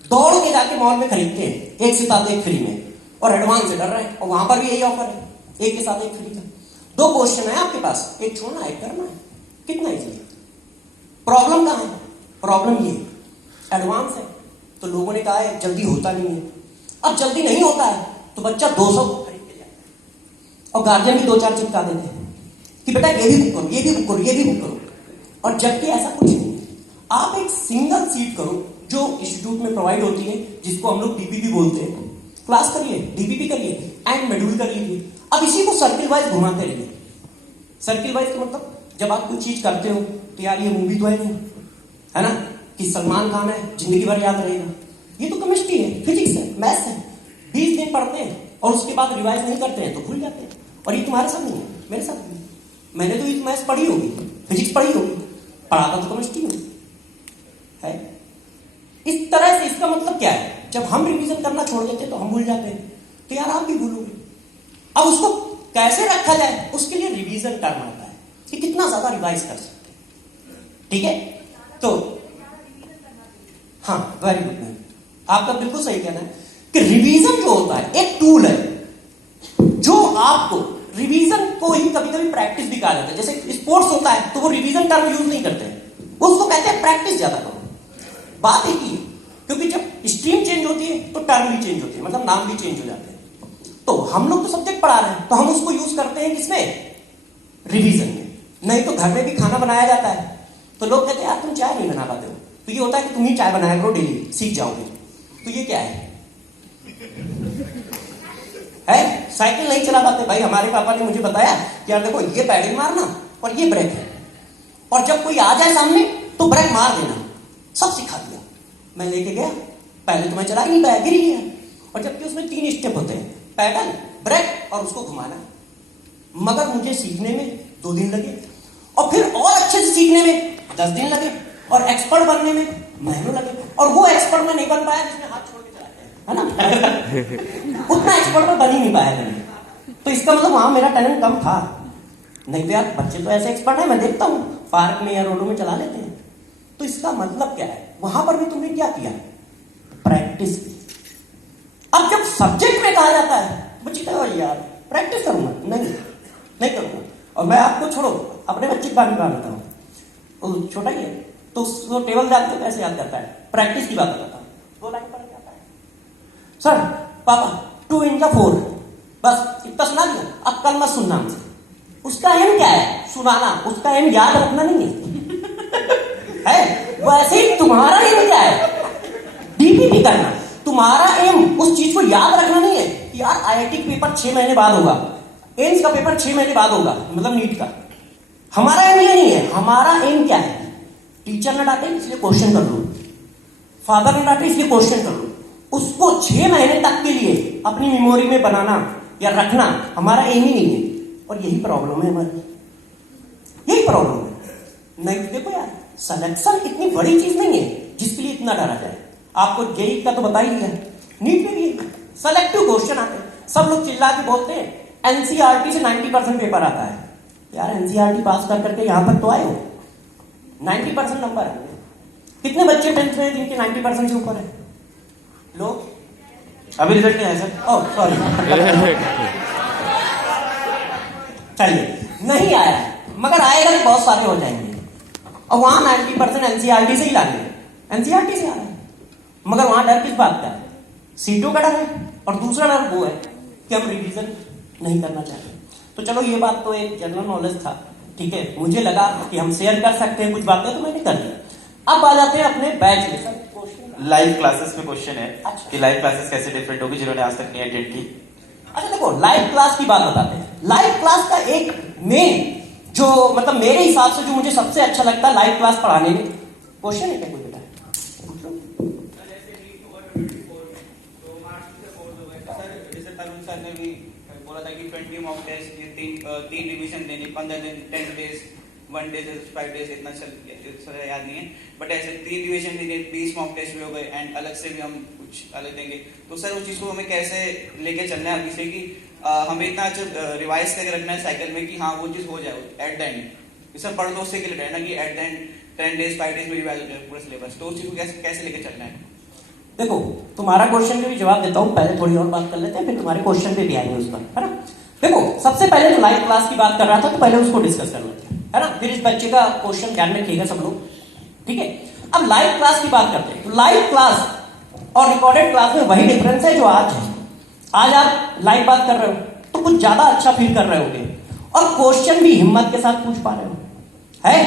दौड़ के जाके मॉल में खरीदते हैं एक से साथ एक फ्री में, और एडवांस से डर रहे हैं, और वहां पर भी यही ऑफर है, एक के साथ एक फ्री का। 2 क्वेश्चन है आपके पास, एक छोड़ना एक करना है, कितना इजी है। प्रॉब्लम कहां है? प्रॉब्लम ये एडवांस है तो लोगों ने कहा है जल्दी होता नहीं है, अब जल्दी नहीं होता है तो बच्चा 200 खरीद के जाता है, और गार्जियन भी 2-4 चिपका देते हैं कि बेटा ये भी बुक करो, ये भी बुक करो, ये भी बुक करो, और जबकि ऐसा कुछ नहीं है। आप एक सिंगल सीट करो जो इंस्टीट्यूट में प्रोवाइड होती है, जिसको हम लोग डीपीपी बोलते हैं, क्लास करिए, डीपीपी करिए एंड शेड्यूल कर लीजिए। अब इसी को सर्किल वाइज घुमाते रहिए। सर्किल वाइज का मतलब जब आप कोई चीज करते हो तो यार ये मूवी तो है नहीं, है ना, कि सलमान खान है जिंदगी भर याद रहेगा, ये तो केमिस्ट्री है, फिजिक्स है, मैथ्स है, 20 दिन पढ़ते हैं और उसके बाद रिवाइज नहीं करते हैं तो भूल जाते हैं। और ये तुम्हारे साथ नहीं है, मेरे साथ नहीं। मैंने तो ये मैथ्स पढ़ी होगी, फिजिक्स पढ़ी होगी, पढ़ाता तो केमिस्ट्री में है। इस तरह से इसका मतलब क्या है, जब हम रिवीजन करना छोड़ देते हैं तो हम भूल जाते हैं, तो यार आप भी भूलोगे। अब उसको कैसे रखा जाए, उसके लिए रिवीजन करना होता है कि कितना ज्यादा रिवाइज कर सकते हैं, ठीक है। तो हाँ, वेरी गुड मैम, आपका बिल्कुल सही कहना है कि रिवीजन जो होता है एक टूल है जो आपको रिवीजन को ही कभी कभी प्रैक्टिस भी कहा जाता है। जैसे स्पोर्ट्स होता है तो वो रिवीजन टर्म यूज नहीं करते हैं, उसको कहते हैं प्रैक्टिस ज्यादा करो। बात एक ही है, क्योंकि जब स्ट्रीम चेंज होती है तो टर्म भी चेंज होती है, मतलब नाम भी चेंज हो जाते हैं। तो हम लोग तो सब्जेक्ट पढ़ा रहे हैं तो हम उसको यूज करते हैं किसमें, रिवीजन में। नहीं तो घर में भी खाना बनाया जाता है तो लोग कहते हैं यार तुम चाय नहीं बना पाते हो, तो ये होता है कि तुम ही चाय बनाया करो डेली, सीख जाओगे। तो ये क्या है साइकिल नहीं चला पाते भाई, हमारे पापा ने मुझे बताया कि यार देखो ये पैडल मारना और ये ब्रेक है, और जब कोई आ जाए सामने तो ब्रेक मार देना, सब सिखा दिया। मैं लेके गया, पहले तो मैं चला ही नहीं पाया, गिर गया। और जबकि उसमें 3 स्टेप होते हैं, पैडल, ब्रेक और उसको घुमाना। मगर मुझे सीखने में 2 दिन लगे, और फिर और अच्छे से सीखने में 10 दिन लगे, और एक्सपर्ट बनने में महीनों लगे। और वो एक्सपर्ट में नहीं बन पाया जिसने हाथ छोड़ के चलाते हैं, है ना। उतना एक्सपर्ट में बन ही नहीं पाया मैंने। तो इसका मतलब वहां मेरा टैलेंट कम था। नहीं तो यार बच्चे तो ऐसे एक्सपर्ट है, मैं देखता हूँ पार्क में या रोडों में चला लेते हैं। तो इसका मतलब क्या है, वहां पर भी तुमने क्या किया, प्रैक्टिस की। अब जब सब्जेक्ट में कहा जाता है बच्चे कहो यार प्रैक्टिस करूंगा, नहीं करूंगा। और मैं आपको छोड़ो अपने बच्चे का निकाल लेता हूँ, छोटा ही है तो उसको टेबल जानते हो कैसे याद करता है, प्रैक्टिस की बात करता हूँ। 2 लाइन पढ़ के आता है, सर पापा 2 × 4, बस इतना सुना दिया, अब कल मत सुनना हमसे। उसका एम क्या है, सुनाना, उसका एम याद रखना नहीं है। वैसे ही तुम्हारा एम क्या है, डीपीपी करना। तुम्हारा एम उस चीज को याद रखना नहीं है कि यार आईआईटी का पेपर 6 महीने बाद होगा, एम्स का पेपर 6 महीने बाद होगा, मतलब नीट का। हमारा एम ये नहीं है। हमारा एम क्या है, टीचर ने डांटे इसलिए क्वेश्चन कर लो, फादर ने डांटे इसलिए क्वेश्चन कर लो। उसको 6 महीने तक के लिए अपनी मेमोरी में बनाना या रखना हमारा एम ही नहीं है। और यही प्रॉब्लम है हमारी, यही प्रॉब्लम है। नहीं देखो यार, सिलेक्शन इतनी बड़ी चीज नहीं है जिसके लिए इतना डरा जाए। आपको जेई का तो बता ही दिया, नीट में भी सेलेक्टिव क्वेश्चन आते हैं। सब लोग चिल्ला के बोलते हैं एनसीईआरटी से 90% पेपर आता है। यार एनसीईआरटी पास कर करके यहां पर तो आए हो, 90% नंबर है। कितने बच्चे 10th में जिनके 90% से ऊपर है? लोग अभी रिजल्ट नहीं आया सर। ओह सॉरी, चलिए नहीं आया, मगर आएगा तो बहुत सारे हो जाएंगे। और वहां 90% एनसीईआरटी से ही लाएंगे, एनसीईआरटी से आ रहा है। मगर वहां डर किस बात का है, सीटों का डर है, और दूसरा डर वो है कि हम रिवीजन नहीं करना चाहते। तो चलो ये बात तो एक जनरल नॉलेज था, ठीक है, मुझे लगा कि हम शेयर कर सकते हैं कुछ बातें, तो मैंने कर दिया। अब आ जाते हैं अपने बैच में। लाइव क्लासेस में क्वेश्चन है अच्छा। कि लाइव क्लासेस कैसे डिफरेंट होगी जिन्होंने आज तक नहीं अटेंड की। अच्छा देखो, लाइव क्लास की बात बताते हैं। लाइव क्लास का एक मेन जो मतलब मेरे हिसाब से जो मुझे सबसे अच्छा लगता है लाइव क्लास पढ़ाने में, क्वेश्चन है क्या कोई बेटा? जैसे तरुण सर ने भी बोला था कि 20 मॉक टेस्ट, 3 रिवीजन देनी, 15 दिन, 10 डेज, 1 डे, 5 डेज, इतना सर याद नहीं है, बट ऐसे 3 रिवीजन देंगे, 20 मॉक टेस्ट भी हो गए, एंड अलग से भी हम कुछ अलग देंगे। तो सर उस चीज को हमें कैसे लेके चलना है अभी से कि हमें इतना अच्छा रिवाइज करके रखना है साइकिल में कि हाँ वो चीज हो जाए एट द एंड। सर पढ़ दो उससे के लिए है ना कि at the end 10 days 5 days में रिवाइज हो जाए पूरा सिलेबस। तो उस चीज को कैसे लेके चलना है? देखो तुम्हारा क्वेश्चन का भी जवाब देता हूं, पहले थोड़ी और बात कर लेते हैं, फिर तुम्हारे क्वेश्चन पे भी आएंगे उस पर, है ना। देखो सबसे पहले तो लाइव क्लास की बात कर रहा था, तो पहले उसको डिस्कस कर लेते हैं, है ना। फिर इस बच्चे का क्वेश्चन ध्यान रखिएगा सब लोग, ठीक है। अब लाइव क्लास की बात करते हैं। तो लाइव क्लास और रिकॉर्डेड क्लास में वही डिफरेंस है जो आज है। आज आप लाइव बात कर रहे हो तो कुछ ज्यादा अच्छा फील कर रहे होगे, और क्वेश्चन भी हिम्मत के साथ पूछ पा रहे हो, है।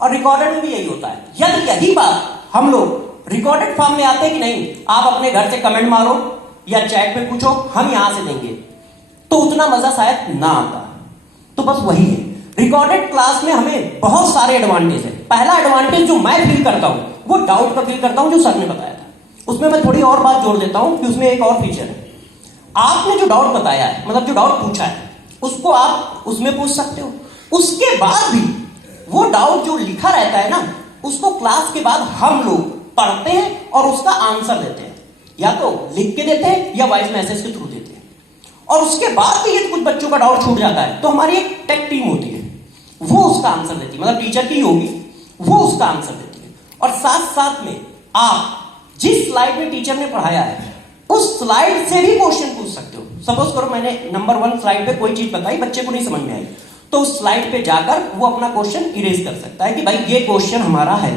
और रिकॉर्डेड में भी यही होता है। यदि यही बात हम लोग रिकॉर्डेड फॉर्म में आते हैं कि नहीं, आप अपने घर से कमेंट मारो या चैट पे पूछो, हम यहां से देंगे, तो उतना मजा शायद ना आता। तो बस वही है, रिकॉर्डेड क्लास में हमें बहुत सारे एडवांटेज है। पहला एडवांटेज जो मैं फील करता हूं वो डाउट का फील करता हूं, जो सर ने बताया था। उसमें मैं थोड़ी और बात जोड़ देता हूं कि उसमें एक और फीचर है। आपने जो डाउट बताया है, मतलब जो डाउट पूछा है, उसको आप उसमें पूछ सकते हो। उसके बाद भी वो डाउट जो लिखा रहता है ना, उसको क्लास के बाद हम लोग पढ़ते हैं और उसका आंसर देते हैं, या तो लिख के देते हैं या वॉइस मैसेज के थ्रू देते हैं। और उसके बाद भी यदि कुछ बच्चों का डाउट छूट जाता है तो हमारी एक टेक टीम होती है, वो उसका आंसर देती है, मतलब टीचर की होगी, वो उसका आंसर देती है। और साथ साथ में आप जिस स्लाइड में टीचर ने पढ़ाया है उस स्लाइड से भी क्वेश्चन पूछ सकते हो। सपोज करो मैंने नंबर 1 स्लाइड पे कोई चीज बताई, बच्चे को नहीं समझ में आई, तो उस स्लाइड पे जाकर वो अपना क्वेश्चन इरेज कर सकता है कि भाई ये क्वेश्चन हमारा है।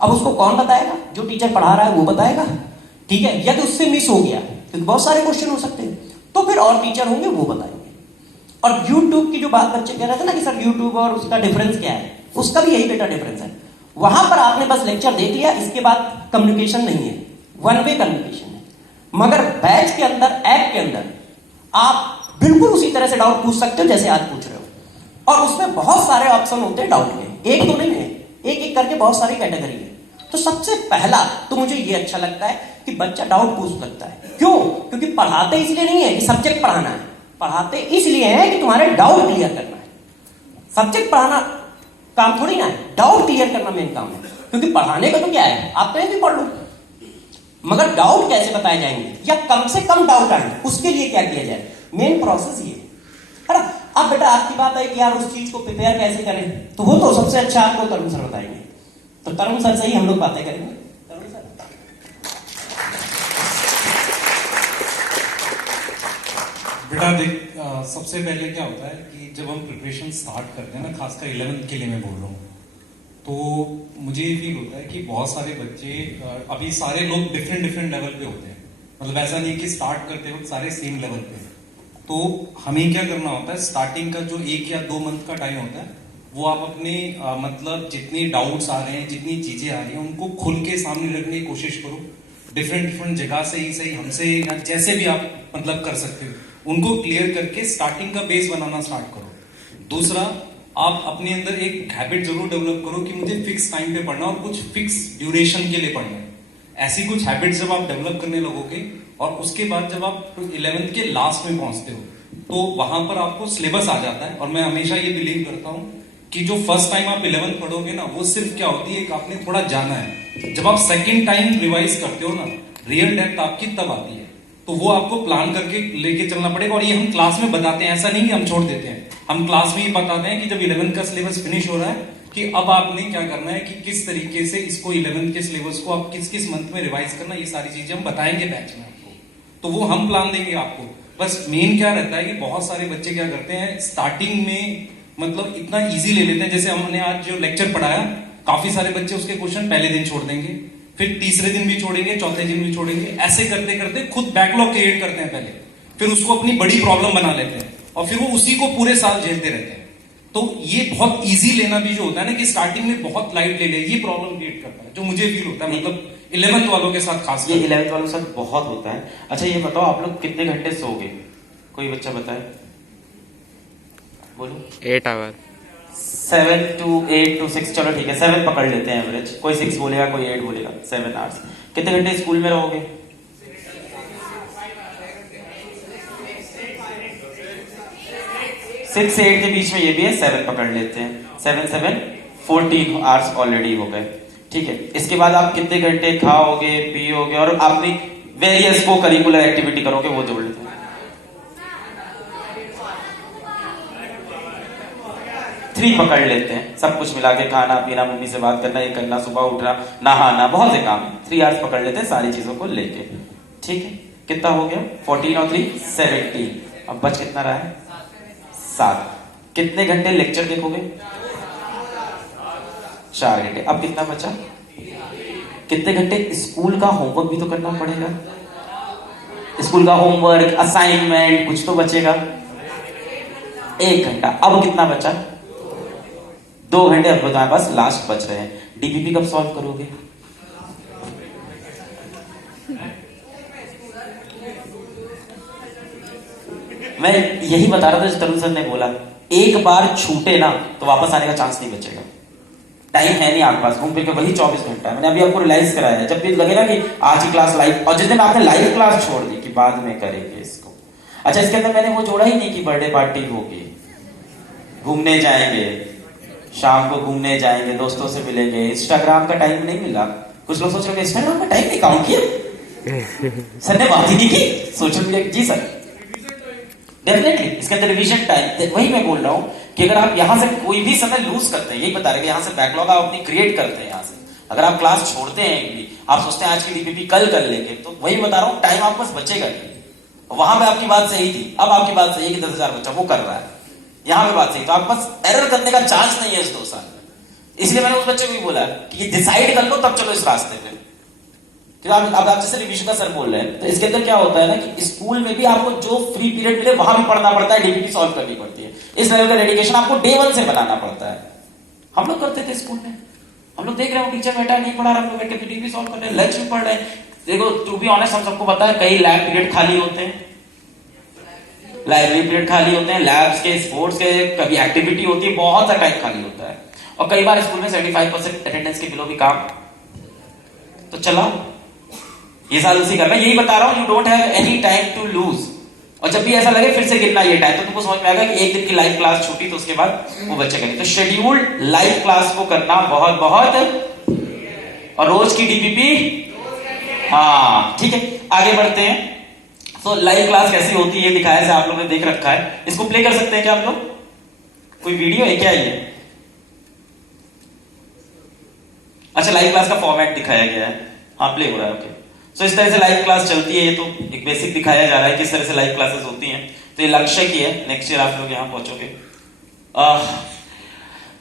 अब उसको कौन बताएगा? जो टीचर पढ़ा रहा है वो बताएगा, ठीक है। यदि उससे मिस हो गया, क्योंकि बहुत सारे क्वेश्चन हो सकते हैं, तो फिर और टीचर होंगे वो बताएंगे। और YouTube की जो बात बच्चे कह रहे थे ना कि सर YouTube और उसका डिफरेंस क्या है, उसका भी यही बेटा डिफरेंस है। वहां पर आपने बस लेक्चर देख लिया, इसके बाद कम्युनिकेशन नहीं है, 1 वे कम्युनिकेशन है। मगर बैच के अंदर, ऐप के अंदर आप बिल्कुल उसी तरह से डाउट पूछ सकते हो जैसे आज पूछ रहे हो। और उसमें बहुत सारे ऑप्शन होते हैं डाउट के, एक तो नहीं है, एक एक करके बहुत सारी कैटेगरी है। तो सबसे पहला तो मुझे ये अच्छा लगता है कि बच्चा डाउट पूछ सकता है। क्यों? क्योंकि पढ़ाते इसलिए नहीं है कि सब्जेक्ट पढ़ाना है, पढ़ाते इसलिए हैं कि तुम्हारे डाउट क्लियर करना है। सब्जेक्ट पढ़ाना काम थोड़ी ना है, डाउट क्लियर करना मेन काम है। क्योंकि पढ़ाने का तो क्या है, आप कहीं भी पढ़ लो, मगर डाउट कैसे बताए जाएंगे या कम से कम डाउट आए उसके लिए क्या किया जाए, मेन प्रोसेस ये है ना। अब बेटा आपकी बात है कि यार उस चीज को प्रिपेयर कैसे करें, तो वो तो सबसे अच्छा आपको तरुण सर बताएंगे। तो तरुण सर से ही हम लोग बातें करेंगे। तरुण सर, बेटा देख, सबसे पहले क्या होता है कि जब हम प्रिपरेशन स्टार्ट करते हैं ना, खासकर 11th के लिए मैं बोल रहा हूँ, तो मुझे ये फील होता है कि बहुत सारे बच्चे, अभी सारे लोग डिफरेंट लेवल पे होते हैं, मतलब ऐसा नहीं कि स्टार्ट करते वक्त सारे सेम लेवल पे। तो हमें क्या करना होता है, स्टार्टिंग का जो 1 या 2 मंथ का टाइम होता है, वो आप अपने मतलब जितने डाउट्स आ रहे हैं, जितनी चीजें आ रही हैं, उनको खुल के सामने रखने की कोशिश करो। डिफरेंट जगह से ही सही, हमसे या जैसे भी आप मतलब कर सकते हो, उनको क्लियर करके स्टार्टिंग का बेस बनाना स्टार्ट करो। दूसरा, आप अपने अंदर एक हैबिट जरूर डेवलप करो कि मुझे फिक्स टाइम पे पढ़ना और कुछ फिक्स ड्यूरेशन के लिए पढ़ना है। ऐसी कुछ हैबिट जब आप डेवलप करने लगोगे और उसके बाद जब आप 11th के लास्ट में पहुंचते हो, तो वहां पर आपको सिलेबस आ जाता है। और मैं हमेशा ये बिलीव करता हूं कि जो फर्स्ट टाइम आप 11th पढ़ोगे ना, वो सिर्फ क्या होती है कि आपने थोड़ा जाना है। जब आप सेकेंड टाइम रिवाइज करते हो ना, रियल डेप्थ आपकी तब आती है। तो वो आपको प्लान करके लेके चलना पड़ेगा। और ये हम क्लास में बताते हैं, ऐसा नहीं कि हम छोड़ देते हैं, हम क्लास में ही बताते हैं कि जब 11th का सिलेबस फिनिश हो रहा है कि अब आपने क्या करना है, कि किस तरीके से इसको 11th के सिलेबस को आप किस किस मंथ में रिवाइज करना, ये सारी चीजें हम बताएंगे बैच में आपको। तो वो हम प्लान देंगे आपको। बस मेन क्या रहता है कि बहुत सारे बच्चे क्या करते हैं, स्टार्टिंग में मतलब इतना इजी ले लेते हैं। जैसे हमने आज जो लेक्चर पढ़ाया, काफी सारे बच्चे उसके क्वेश्चन पहले दिन छोड़ देंगे, फिर तीसरे दिन भी छोड़ेंगे, चौथे दिन भी छोड़ेंगे। ऐसे करते करते खुद बैकलॉग क्रिएट करते हैं पहले, फिर उसको अपनी बड़ी प्रॉब्लम बना लेते हैं और फिर वो उसी को पूरे साल झेलते रहते हैं। तो ये बहुत इजी लेना भी जो होता है ना, कि स्टार्टिंग में बहुत लाइट ले ले, ये प्रॉब्लम क्रिएट करता है, जो मुझे फील होता है, मतलब 11th वालों के साथ खास। ये 11th वालों के साथ बहुत होता है। अच्छा ये बताओ, आप लोग कितने घंटे सोओगे, कोई बच्चा बताए, बोलो। 8 आवर। 7 to 8 to 6, चलो ठीक है 7 पकड़ लेते हैं एवरेज। कोई 6 बोलेगा, कोई 8 बोलेगा। 7 आवर्स। कितने घंटे स्कूल में रहोगे? 6 से 8 के बीच में ये भी है, 7 पकड़ लेते हैं। 7 7 14 आवर्स ऑलरेडी हो गए। ठीक है, इसके बाद आप कितने घंटे खाओगे, पियोगे और अपनी वेरियस को करिकुलर एक्टिविटी करोगे, वो जोड़ लेते हैं। 3 पकड़ लेते हैं, सब कुछ मिला के, खाना पीना, मम्मी से बात करना, ये करना, सुबह उठना, नहाना, बहुत से काम। 3 आवर्स पकड़ लेते हैं सारी चीजों को लेके। ठीक है, कितना हो गया? 14 और 3 17। अब बच कितना रहा है? 7। कितने घंटे लेक्चर देखोगे? 4 घंटे। अब कितना बचा? कितने घंटे स्कूल का होमवर्क भी तो करना पड़ेगा, स्कूल का होमवर्क, असाइनमेंट, कुछ तो बचेगा। 1 घंटा। अब कितना बचा? 2 घंटे अब बताए, बस लास्ट बच रहे हैं। डीपीपी कब सॉल्व करोगे? मैं यही बता रहा था, जो तरुण सर ने बोला, एक बार छूटे ना तो वापस आने का चांस नहीं बचेगा। टाइम है नहीं आपके पास, घूम फिर के वही 24 घंटा है। मैंने अभी आपको रियलाइज कराया है, जब भी लगे ना कि आज की क्लास लाइव, और जिस दिन आपने लाइव क्लास छोड़ दी कि बाद में करेंगे इसको। अच्छा, इसके अंदर मैंने वो जोड़ा ही नहीं कि बर्थडे पार्टी होगी, घूमने जाएंगे, शाम को घूमने जाएंगे, दोस्तों से मिलेंगे, इंस्टाग्राम का टाइम नहीं मिला। कुछ लोग सोच रहे हैं इंस्टाग्राम का टाइम नहीं काउंट किया, सर ने बात ही नहीं की सोशल मीडिया। जी सर, डेफिनेटली इसके अंदर रिवीजन टाइम। वही मैं बोल रहा हूं कि अगर आप यहां से कोई भी समय लूज करते हैं, यही बता रहे हैं, यहां से बैकलॉग आप अपनी क्रिएट करते हैं। यहां से अगर आप क्लास छोड़ते हैं भी, आप सोचते हैं आज की डीपीपी कल कर लेंगे, तो वही बता रहा हूं, टाइम आपके पास बचेगा नहीं। वहां पे आपकी बात सही थी, अब आपकी बात सही है कि 10,000 बच्चा वो कर रहा है, यहां पे बात सही, तो आपके पास एरर करने का चांस नहीं है इस 2 साल में। इसलिए मैंने उस बच्चे को भी बोला कि डिसाइड कर लो तब चलो इस रास्ते पे। तो अब आप जैसे रिविजन का सर बोल रहे हैं, तो इसके अंदर क्या होता है ना कि स्कूल में भी आपको जो फ्री पीरियड मिले वहां भी पढ़ना पड़ता है, डीपीपी सॉल्व करनी पड़ती है। इस लेवल का डेडिकेशन आपको डे 1 से बनाना पड़ता है। हम लोग करते थे स्कूल में, हम लोग देख रहे हो टीचर बैठा नहीं पढ़ा रहा, हम लोग बैठ के डीपीपी सॉल्व कर रहे हैं, लंच में पढ़ रहे हैं। देखो टू बी ऑनेस्ट, हम सबको पता है कई लैब पीरियड खाली होते हैं, लाइब्रेरी पीरियड खाली होते हैं, लैब्स के, स्पोर्ट्स के, कभी एक्टिविटी होती है, बहुत सा टाइम खाली होता है। और कई बार स्कूल में 75% अटेंडेंस के बिलो भी काम। तो चला ये साल उसी का, मैं यही बता रहा हूं, you don't have any time to lose. और जब भी ऐसा लगे फिर से गिनना ये टाइम, तो तुमको समझ में आएगा कि एक दिन की लाइव क्लास छूटी तो उसके बाद वो बच्चे करेंगे। तो शेड्यूल्ड लाइव क्लास को करना बहुत बहुत, और रोज की डीपीपी, हाँ ठीक है। आगे बढ़ते हैं। तो लाइव क्लास कैसी होती है दिखाया से आप लोगों ने देख रखा है, इसको प्ले कर सकते हैं क्या आप लोग? कोई वीडियो है क्या ये? अच्छा, लाइव क्लास का फॉर्मेट दिखाया गया है, हाँ प्ले हो रहा है, ओके। सो इस तरह से लाइव क्लास चलती है। ये तो एक बेसिक दिखाया जा रहा है किस तरह से लाइव क्लासेस होती हैं। तो ये लक्ष्य की है, नेक्स्ट ईयर आप लोग यहाँ पहुंचोगे।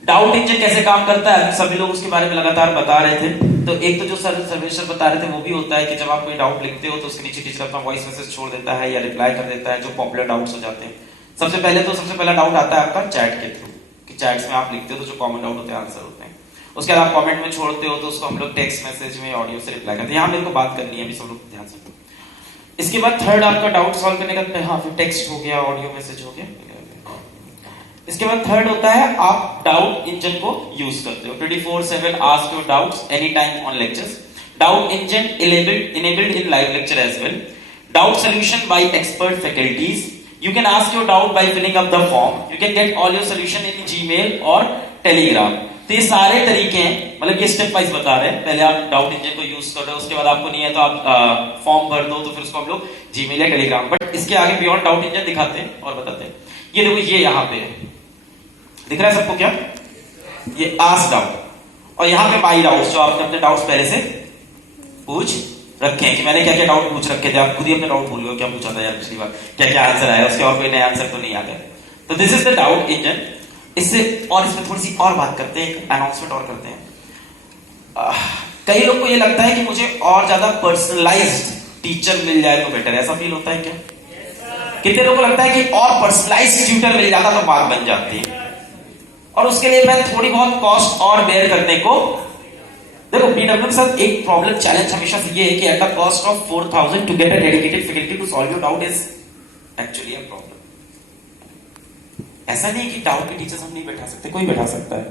डाउट इंजन कैसे काम करता है सभी लोग उसके बारे में लगातार बता रहे थे। तो एक तो जो सर्वेश्वर बता रहे थे वो भी होता है कि जब आप कोई डाउट लिखते हो तो उसके नीचे टीचर अपना वॉइस मैसेज छोड़ देता है या रिप्लाई कर देता है जो पॉपुलर डाउट्स हो जाते हैं। सबसे पहला डाउट आता है आपका चैट के थ्रू, कि चैट्स में आप लिखते हो तो जो कॉमन डाउट होते हैं आंसर होते हैं। उसके बाद आप कमेंट में छोड़ते हो तो उसको हम लोग टेक्स्ट मैसेज में ऑडियो से रिप्लाई करते हैं। यहाँ मेरे को बात करनी है अभी, सब लोग ध्यान से। इसके बाद थर्ड आपका डाउट सॉल्व करने का, हाँ फिर टेक्स्ट हो गया, ऑडियो मैसेज हो गया। इसके बाद थर्ड होता है आप डाउट इंजन को यूज करते हो 24/7 ask your doubts any time on lectures. Doubt engine enabled in live lecture as well. Doubt solution by expert faculties. You can ask your doubt by filling up the form. You can get all your solution in Gmail और Telegram. तो ये सारे तरीके हैं, मतलब ये step wise बता रहे हैं। पहले आप डाउट इंजन को यूज कर रहे हो, उसके बाद आपको नहीं है तो आप फॉर्म भर दो, तो फिर उसको हम लोग जीमेल या टेलीग्राम। बट इसके आगे बियॉन्ड डाउट इंजन दिखाते हैं और बताते हैं। ये देखो, ये यहाँ पे दिख रहा है सबको क्या? ये आस्क डाउट, और यहाँ पे माई डाउट्स, जो आपने अपने डाउट्स पहले से पूछ रखे हैं कि मैंने क्या क्या डाउट पूछ रखे थे। आप खुद ही अपने डाउट भूल गए क्या पूछा था यार पिछली बार, क्या क्या आंसर आया, उसके और कोई नया आंसर तो नहीं आ गया। तो this is the doubt engine. इससे और इसमें थोड़ी सी और बात करते हैं, अनाउंसमेंट और करते हैं। कई लोग को ये लगता है कि मुझे और ज्यादा पर्सनलाइज्ड टीचर मिल जाए तो बेटर है, ऐसा फील होता है क्या? कितने लोगों को लगता है कि और पर्सनलाइज्ड ट्यूटर मिल जाता तो बात बन जाती है, और उसके लिए मैं थोड़ी बहुत कॉस्ट और बेयर करने को। देखो पीडब्ल्यू के साथ एक प्रॉब्लम चैलेंज हमेशा से ये है कि at the cost of 4000 to get a dedicated faculty to solve your doubt is actually a problem. ऐसा नहीं कि डाउट के टीचर्स हम नहीं बैठा सकते, कोई बैठा सकता है,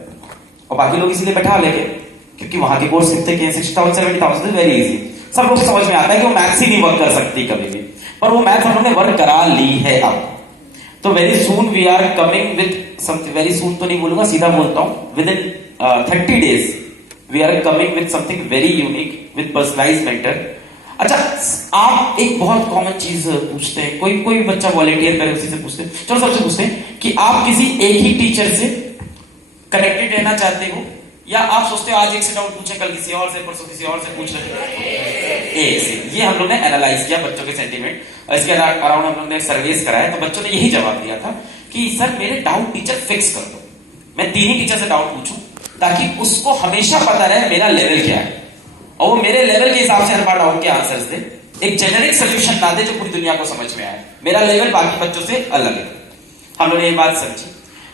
और बाकी लोग इसीलिए बैठा लेंगे क्योंकि वहां के कोर्स कितने के 60,000 70,000 इज वेरी इजी। सब लोग समझ में आता है कि वो मैथ्स ही नहीं वर्क कर सकती कभी भी, पर वो मैथ्स हम लोगों ने वर्क करा ली है अब। तो very soon we are coming with something, very soon तो नहीं बोलूंगा, सीधा बोलता हूं, within 30 days we are coming with something very unique with personalised mentor. अच्छा, आप एक बहुत कॉमन चीज पूछते हैं, कोई बच्चा वॉलंटियर करे उसी से पूछते हैं। चलो सबसे पूछते हैं कि आप किसी एक ही टीचर से कनेक्टेड रहना चाहते हो, या आप सोचते हो आज एक से डाउट पूछे, कल किसी और से, परसों किसी और से पूछ रहे एक से। ये हम लोग ने एनालाइज किया बच्चों के सेंटीमेंट, और इसके अराउंड हम लोग ने सर्वेस कराया। तो बच्चों ने यही जवाब दिया था कि सर मेरे डाउट टीचर फिक्स कर दो, मैं 3 ही टीचर से डाउट पूछूं ताकि उसको हमेशा पता रहे मेरा लेवल क्या है, और वो मेरे लेवल के हिसाब से हर बार डाउट के आंसर्स दे, एक जेनरिक सोल्यूशन ना दे जो पूरी दुनिया को समझ में आए। मेरा लेवल बाकी बच्चों से अलग है। हम लोग ने ये बात समझी।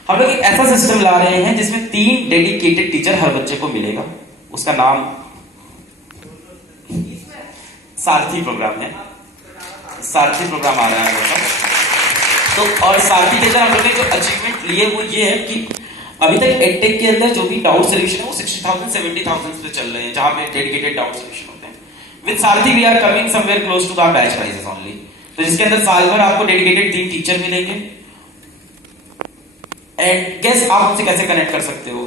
हम लोग एक ऐसा सिस्टम ला रहे हैं जिसमें 3 डेडिकेटेड टीचर हर बच्चे को मिलेगा। उसका नाम सारथी प्रोग्राम है, सारथी प्रोग्राम आ रहा है। तो और सारथी टीचर हम लोग ने जो अचीवमेंट लिए वो ये है कि अभी तक एडटेक के अंदर जो भी डाउट सोल्यूशन है वो 60,000 70,000 पे चल रहे हैं, जहां पे डेडिकेटेड डाउट सोल्यूशन होते हैं। With Saarthi we are coming somewhere close to the batch prices only. तो जिसके अंदर साल भर आपको डेडिकेटेड 3 टीचर मिलेंगे। एंड गेस आप उनसे कैसे कनेक्ट कर सकते हो?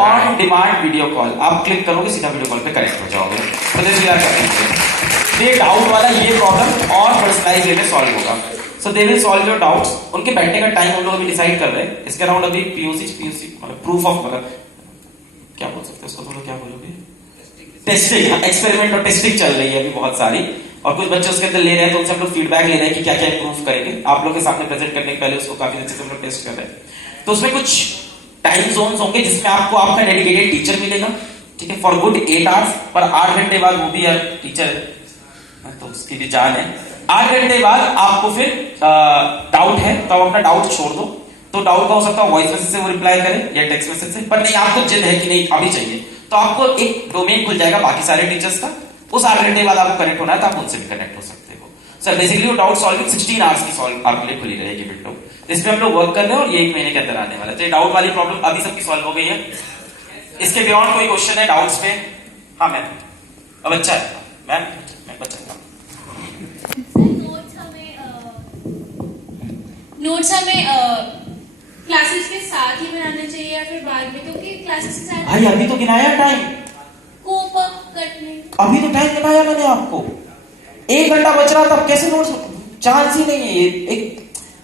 ऑन डिमांड वीडियो कॉल, आप क्लिक करोगे सीधा वीडियो कॉल पे कनेक्ट हो जाओगे। तो दिस वी आर करेंगे। ये डाउट वाला ये प्रॉब्लम और पर्सनलाइज वे में सॉल्व होगा। So they will solve your doubts. उनके बैठने का टाइम हम लोग अभी डिसाइड कर रहे हैं। इसके अराउंड अभी पीओसी मतलब प्रूफ ऑफ, मतलब क्या बोल सकते हैं उसको, तो क्या बोलोगे, टेस्टिंग, एक्सपेरिमेंट और टेस्टिंग चल रही है अभी बहुत सारी, और कुछ बच्चे उसके अंदर ले रहे हैं, तो उनसे हम लोग फीडबैक ले रहे हैं कि क्या क्या इंप्रूव करेंगे। आप लोग के सामने प्रेजेंट करने के पहले उसको काफी अच्छे से हम लोग टेस्ट कर रहे हैं। तो उसमें कुछ टाइम जोन्स होंगे जिसमें आपको आपका डेडिकेटेड टीचर मिलेगा, ठीक है, फॉर गुड 8 आवर्स, पर 8 घंटे बाद वो भी टीचर है तो उसकी भी जान है। 8 घंटे बाद आपको फिर डाउट है तो आप अपना डाउट छोड़ दो। तो डाउट का हो सकता है वॉइस मैसेज से वो रिप्लाई करे या टेक्स्ट मैसेज से, पर नहीं आपको जिद है कि नहीं अभी चाहिए, तो आपको एक डोमेन खुल जाएगा बाकी सारे टीचर्स का। उस 8 घंटे बाद आपको कनेक्ट होना है तो आप उनसे भी कनेक्ट हो सकते हो। Sir basically doubt solving 16 hours की सॉल्व आपके लिए खुली रहेगी विंडो। इसमें हम लोग वर्क कर रहे हैं और ये 1 महीने के अंदर आने वाला है। तो ये डाउट वाली प्रॉब्लम अभी सबकी सॉल्व हो गई है। इसके बियॉन्ड कोई क्वेश्चन है डाउट्स पे? हाँ मैम, अब अच्छा है मैम, मैं बच्चा नोट्स हमें क्लासेस के साथ ही बनाने चाहिए या फिर बाद में, क्योंकि क्लासेस के साथ भाई अभी तो गिनाया टाइम, कोप अप करने। अभी तो टाइम गिनाया मैंने आपको, 1 घंटा बच रहा था, अब कैसे नोट्स, चांस ही नहीं है ये एक।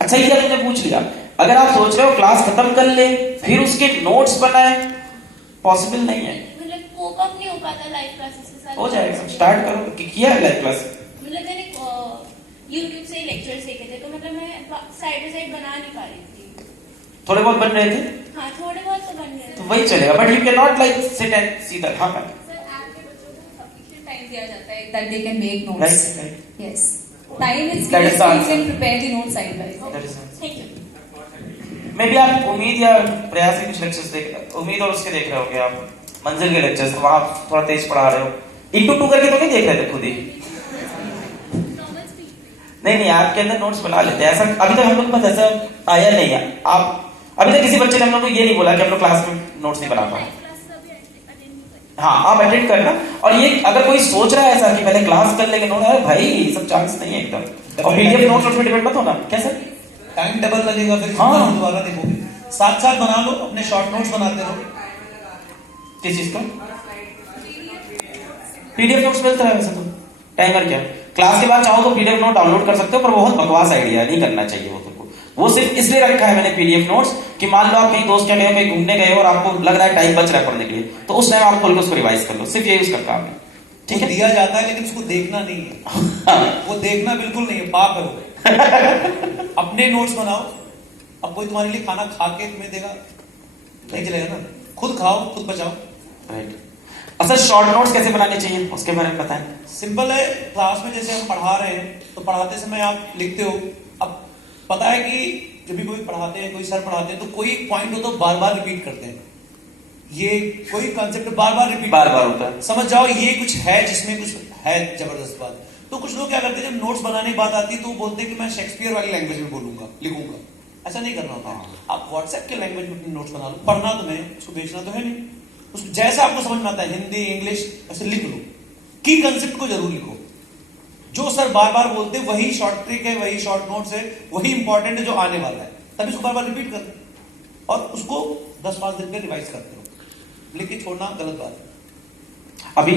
अच्छा ये तुमने पूछ लिया, अगर आप सोच रहे हो क्लास खत्म कर ले फिर उसके नोट्स बनाए, पॉसिबल नहीं है, मतलब कोप अप नहीं हो पाता लाइव क्लासेस के साथ। हो जाएगा, स्टार्ट करो। किया है लाइव क्लास? मतलब मैंने यूट्यूब से ही लेक्चर्स देखे थे, तो मतलब मैं साइड बाय साइड बना नहीं पा रही थी। थोड़े बहुत बन रहे थे? हाँ थोड़े बहुत तो बन रहे तो थे। वही चलेगा, but you can not like sit and see that. हाँ मैम, टाइम दिया जाता है that they can make notes. Right. Yes. Time is That given is so the you answer. can prepare the notes side by side. That is answer. Thank you. May be आप उम्मीद या प्रयास के कुछ lectures देख, उम्मीद और उसके देख रहे होगे आप, मंजिल के लेक्चर्स, तो वहां थोड़ा तेज पढ़ा रहे हो, 2x2 करके तो नहीं देख रहे थे खुद ही? नहीं आपके अंदर नोट्स बना लेते हैं, ऐसा अभी तक हम लोग के पास ऐसा आया नहीं है। आप अभी तक किसी बच्चे ने हम लोग को ये नहीं बोला कि हम लोग क्लास में नोट्स नहीं बना पाए। हाँ आप अटेंड करना, और ये अगर कोई सोच रहा है ऐसा कि पहले क्लास कर लेंगे नोट, अरे भाई ये सब चांस नहीं है एकदम। और पीडीएफ नोट्स में डिपेंड मत होना। क्या सर? टाइम डबल लगेगा, फिर हाँ। दोबारा देखोगे, साथ साथ बना लो, अपने शॉर्ट नोट्स बनाते रहो। किस चीज का? पीडीएफ नोट्स मिलता है वैसे तो, टाइमर क्या, क्लास के बाद चाहो तो पीडीएफ नोट डाउनलोड कर सकते हो, पर बहुत बकवास आइडिया है, नहीं करना चाहिए वो तुमको। वो सिर्फ इसलिए रखा है मैंने पीडीएफ नोट्स कि मान लो आप कहीं दोस्त के गए, कहीं घूमने गए और आपको लग रहा है टाइम बच रहा है पढ़ने के लिए, तो उस टाइम आप खोल के उसको रिवाइज कर लो, सिर्फ ये उसका काम है। ठीक है, दिया जाता है लेकिन उसको देखना नहीं है। वो देखना बिल्कुल नहीं है, पाप है वो। अपने नोट्स बनाओ। अब कोई तुम्हारे लिए खाना खा के तुम्हें देगा, नहीं चलेगा ना, खुद खाओ खुद बचाओ। राइट। अच्छा शॉर्ट नोट्स कैसे बनाने चाहिए उसके बारे में बताएं। सिंपल है, क्लास में जैसे हम पढ़ा रहे हैं तो पढ़ाते समय आप लिखते हो। अब पता है कि जब भी कोई पढ़ाते हैं, कोई सर पढ़ाते हैं, तो कोई पॉइंट हो तो बार बार रिपीट करते हैं। ये कोई कॉन्सेप्ट बार बार रिपीट बार होता है, समझ जाओ ये कुछ है जिसमें कुछ है जबरदस्त बात। तो कुछ लोग क्या करते हैं, जब नोट्स बनाने की बात आती है तो बोलते हैं कि मैं शेक्सपियर वाली लैंग्वेज में बोलूंगा, लिखूंगा। ऐसा नहीं करना होता। आप व्हाट्सएप के लैंग्वेज में नोट्स बना लो, पढ़ना तुम्हें, उसको बेचना तो है नहीं। उसको जैसा आपको समझ में आता है, हिंदी इंग्लिश, ऐसे लिख लो। की कंसेप्ट को जरूर लिखो। जो सर बार बार बोलते हैं वही शॉर्ट ट्रिक है, वही शॉर्ट नोट्स है, वही इंपॉर्टेंट है जो आने वाला है, तभी उसको बार बार रिपीट करते और उसको 10-5 दिन में रिवाइज करते हो। लिख के छोड़ना गलत बात है। अभी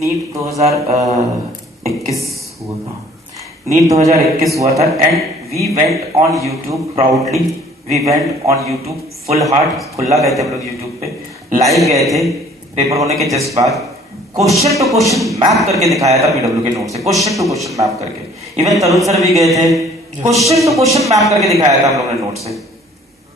नीट 2021 हुआ था, नीट 2021 हुआ था and we went on YouTube proudly, we went on YouTube full heart, खुला गए थे हम लोग यूट्यूब पे, लाइव गए थे पेपर होने के जस्ट बाद, क्वेश्चन टू क्वेश्चन मैप करके दिखाया था पीडब्ल्यू के नोट से, क्वेश्चन टू क्वेश्चन मैप करके। इवन तरुण सर भी गए थे, क्वेश्चन टू क्वेश्चन मैप करके दिखाया था हम लोगों ने नोट से।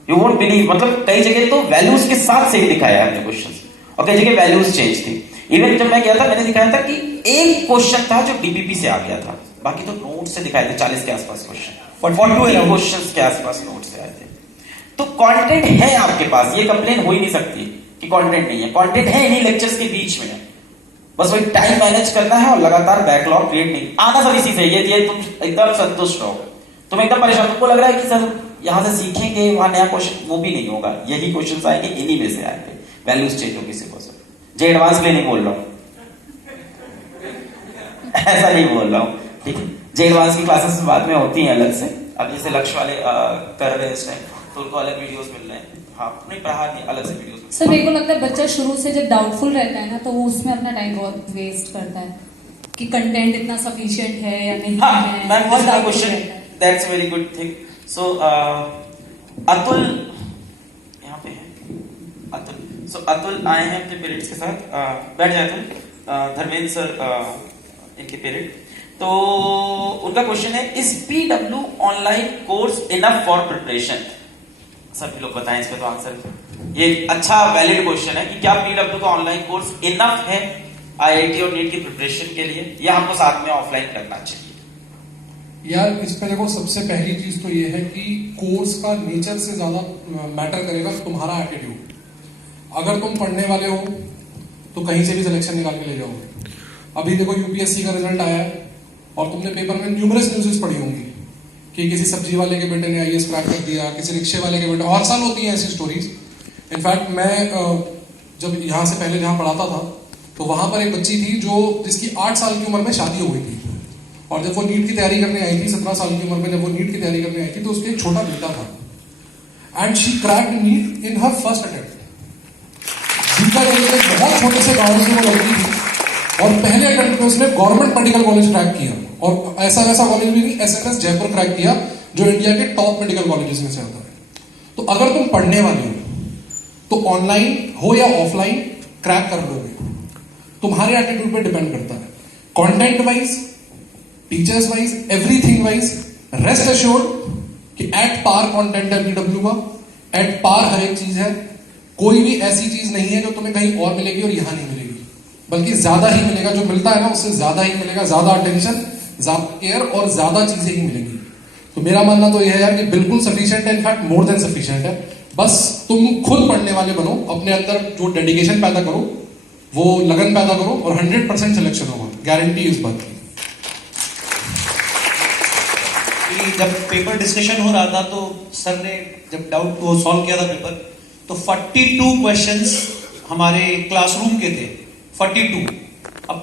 यू वोंट बिलीव, मतलब कई जगह तो वैल्यूज के साथ से ही दिखाया है हमने क्वेश्चन, और कई जगह वैल्यूज चेंज थी। इवन जब मैं गया था मैंने दिखाया था कि एक क्वेश्चन था जो डीपीपी से आ गया था, बाकी तो नोट से दिखाए थे 40 के आसपास क्वेश्चन, 42 क्वेश्चन के आसपास नोट से आए थे। तो कंटेंट है आपके पास, ये कंप्लेन हो ही नहीं सकती कि कंटेंट नहीं है, कंटेंट है इन्हीं लेक्चर्स के बीच में, बस वही टाइम मैनेज करना है और लगातार बैकलॉग क्रिएट नहीं आना, सब इसी से। ये तुम एकदम संतुष्ट रहो, तुम एकदम परेशान, तुमको लग रहा है कि सर यहां से सीखेंगे वहां नया क्वेश्चन, वो भी नहीं होगा, यही क्वेश्चन आएंगे, इन्हीं में से आएंगे, वैल्यूज चेंज होगी सिर्फ। जे एडवांस के लिए नहीं बोल रहा हूं, ऐसा नहीं बोल रहा हूं, ठीक है। जे एडवांस की क्लासेस बाद में होती हैं अलग से, अब जैसे लक्ष्य वाले कर रहे हैं इस टाइम, तो उनको अलग वीडियोस मिल रहे हैं। हाँ नहीं पढ़ा नहीं, अलग से वीडियोस। सर मेरे को लगता है बच्चा शुरू से जब डाउटफुल रहता है ना, तो वो उसमें अपना टाइम बहुत वेस्ट करता है कि कंटेंट इतना सफिशिएंट है या नहीं है। Ma'am this is the question, that's very good thing. So Atul यहाँ पे है, अतुल। सो अतुल आए हैं अपने पेरेंट्स के साथ, बैठ जाए अतुल। धर्मेंद्र सर इनके पेरेंट, तो उनका क्वेश्चन है, is PW online course enough for preparation? सभी लोग बताएं इस पे तो आंसर। ये अच्छा वैलिड क्वेश्चन है कि क्या पीडब्ल्यू का ऑनलाइन कोर्स इनफ है आईआईटी और नीट की प्रिपरेशन के लिए, या हमको साथ में ऑफलाइन करना चाहिए? यार इस पे देखो, सबसे पहली चीज तो ये है कि कोर्स का नेचर से ज्यादा मैटर करेगा तुम्हारा एटीट्यूड। अगर तुम पढ़ने वाले हो तो कहीं से भी सिलेक्शन निकाल के ले जाओगे। अभी देखो यूपीएससी का रिजल्ट आया है और तुमने पेपर में न्यूमरस न्यूज़ेस पढ़ी होंगी कि किसी सब्जी वाले के बेटे ने आईएएस क्रैक कर दिया, किसी रिक्शे वाले के बेटे, हर साल होती हैं ऐसी स्टोरीज। इनफैक्ट मैं जब यहाँ से पहले जहाँ पढ़ाता था तो वहां पर एक बच्ची थी जो जिसकी 8 साल की उम्र में शादी हो गई थी, और जब वो नीट की तैयारी करने आई थी 17 साल की उम्र में, जब वो नीट की तैयारी करने आई थी तो उसके एक छोटा बेटा था and she cracked NEET in her first attempt. बहुत छोटे से गांव से वो लड़की थी और पहले अटेम्प्ट में उसने गवर्नमेंट मेडिकल कॉलेज क्रैक किया, और ऐसा वैसा कॉलेज भी नहीं, एसएमएस जयपुर क्रैक किया जो इंडिया के टॉप मेडिकल कॉलेजेस में से आता है। तो अगर तुम पढ़ने वाले हो तो ऑनलाइन हो या ऑफलाइन क्रैक कर लोगे, तुम्हारे एटीट्यूड पे डिपेंड करता है, content wise, teachers wise, everything wise. Rest assured कि एट पार कंटेंट है पीडब्ल्यू का, एट पार हर एक चीज है, कोई भी ऐसी चीज नहीं है जो तुम्हें कहीं और मिलेगी और यहां नहीं मिलेगी, बल्कि ज्यादा ही मिलेगा, जो मिलता है ना उससे ज्यादा ही मिलेगा, ज्यादा अटेंशन, ज्यादा केयर और ज्यादा चीजें ही मिलेंगी। तो मेरा मानना तो यह है यार कि बिल्कुल सफिशिएंट है, इनफैक्ट मोर देन सफिशिएंट है। बस तुम खुद पढ़ने वाले बनो, अपने अंदर जो डेडिकेशन पैदा करो, वो लगन पैदा करो और 100% सिलेक्शन होगा, गारंटी इस बात की। जब पेपर डिस्कशन हो रहा था तो सर ने जब डाउट को सॉल्व किया था पेपर, तो 42 क्वेश्चंस हमारे क्लासरूम के थे, 42। अब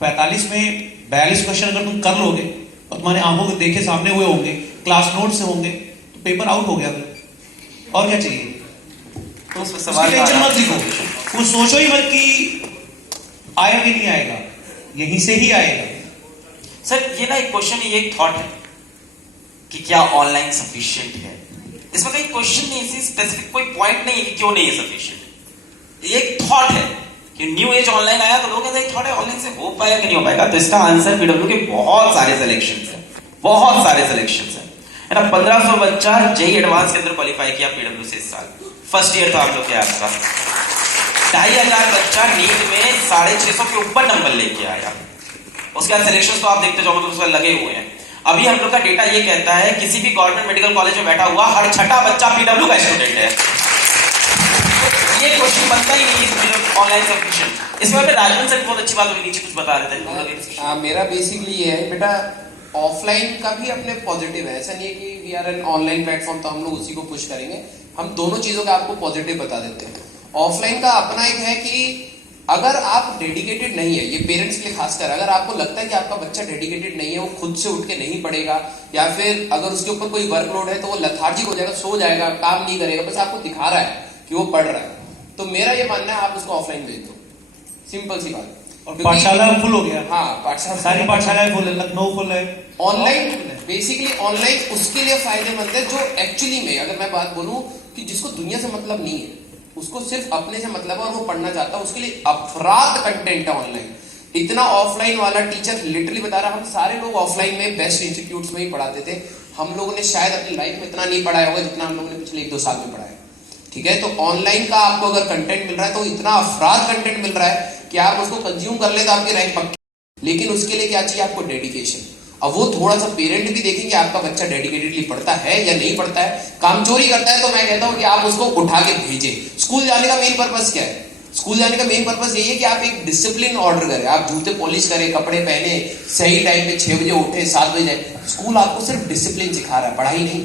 45 में 42 क्वेश्चन अगर तुम कर लोगे और तुम्हारे आंखों के देखे सामने हुए होंगे, क्लास नोट से होंगे, तो पेपर आउट हो गया फिर और क्या चाहिए। तो सवाल टेंशन मत लिखो, वो सोचो ही मत कि आया कि नहीं आएगा, यहीं से ही आएगा। सर ये ना एक क्वेश्चन, ये एक थॉट है कि क्या ऑनलाइन सफिशिएंट है। इसमें कोई क्वेश्चन नहीं है, स्पेसिफिक कोई पॉइंट नहीं है कि क्यों नहीं है सफिशिएंट। ये एक थॉट है कि न्यू एज ऑनलाइन आया तो लोग कहते हैं थॉट है ऑनलाइन से हो पाएगा कि नहीं हो पाएगा। तो इसका आंसर पीडब्ल्यू के बहुत सारे सिलेक्शंस है, बहुत सारे सिलेक्शंस है ना। 1500 बच्चा जेई एडवांस के अंदर क्वालिफाई किया पीडब्ल्यू से इस साल, फर्स्ट ईयर था हम लोग के आपका। 2500 बच्चा नीट में 650 के ऊपर नंबर लेके आया। उसके बाद सिलेक्शन तो आप देखते जाओगे तो उसमें लगे हुए हैं। अभी हम लोग का डेटा ये कहता है किसी भी गवर्नमेंट मेडिकल कॉलेज में बैठा हुआ हर छठा बच्चा पीडब्ल्यू का स्टूडेंट है। ये क्वेश्चन बनता ही नहीं ऑनलाइन सफिशिएंट। इसमें राजवन सर बहुत अच्छी बात हुई, नीचे कुछ बता रहे थे। मेरा बेसिकली ये है बेटा, ऑफलाइन का भी अपने पॉजिटिव है, ऐसा नहीं है कि we are an online platform तो हम लोग उसी को पुश करेंगे। हम दोनों चीजों का आपको पॉजिटिव बता देते हैं। ऑफलाइन का अपना एक है कि अगर आप डेडिकेटेड नहीं है, ये पेरेंट्स के लिए खासकर, अगर आपको लगता है कि आपका बच्चा डेडिकेटेड नहीं है, वो खुद से उठ के नहीं पढ़ेगा, या फिर अगर उसके ऊपर कोई वर्कलोड है तो वो लेथार्जिक हो जाएगा, सो जाएगा, काम नहीं करेगा, बस आपको दिखा रहा है कि वो पढ़ रहा है, तो मेरा ये मानना है आप उसको ऑफलाइन भेज दो, सिंपल सी बात। और पाठशाला फुल हो गया। हाँ, पाठशाला सारी पाठशालाएं फुल है, लखनऊ फुल है। ऑनलाइन बेसिकली ऑनलाइन उसके लिए फायदेमंद है जो एक्चुअली में, अगर मैं बात बोलूं कि जिसको दुनिया से मतलब नहीं है, उसको सिर्फ अपने से मतलब है और वो पढ़ना चाहता है, उसके लिए अफराद कंटेंट है ऑनलाइन। इतना ऑफलाइन वाला टीचर लिटरली बता रहा, हम सारे लोग ऑफलाइन में बेस्ट इंस्टीट्यूट्स में ही पढ़ाते थे। हम लोगों ने शायद अपनी लाइफ में इतना नहीं पढ़ाया होगा जितना हम लोगों ने पिछले 1-2 साल में पढ़ाया। ठीक है, तो ऑनलाइन का आपको अगर कंटेंट मिल रहा है तो इतना अफराद कंटेंट मिल रहा है कि आप उसको कंज्यूम कर ले तो आपकी रैंक पक्की। लेकिन उसके लिए क्या चाहिए आपको? डेडिकेशन। अब वो थोड़ा सा पेरेंट भी देखेंगे आपका बच्चा डेडिकेटेडली पढ़ता है या नहीं पढ़ता है, कामचोरी करता है, तो मैं कहता हूं कि आप उसको उठा के भेजें। स्कूल जाने का मेन पर्पस क्या है? स्कूल जाने का मेन पर्पस यही है कि आप एक डिसिप्लिन ऑर्डर करें, आप जूते पॉलिश करें, कपड़े पहने, सही टाइम पे 6 बजे उठे, 7 बजे जाए। स्कूल आपको सिर्फ डिसिप्लिन सिखा रहा है, पढ़ाई नहीं,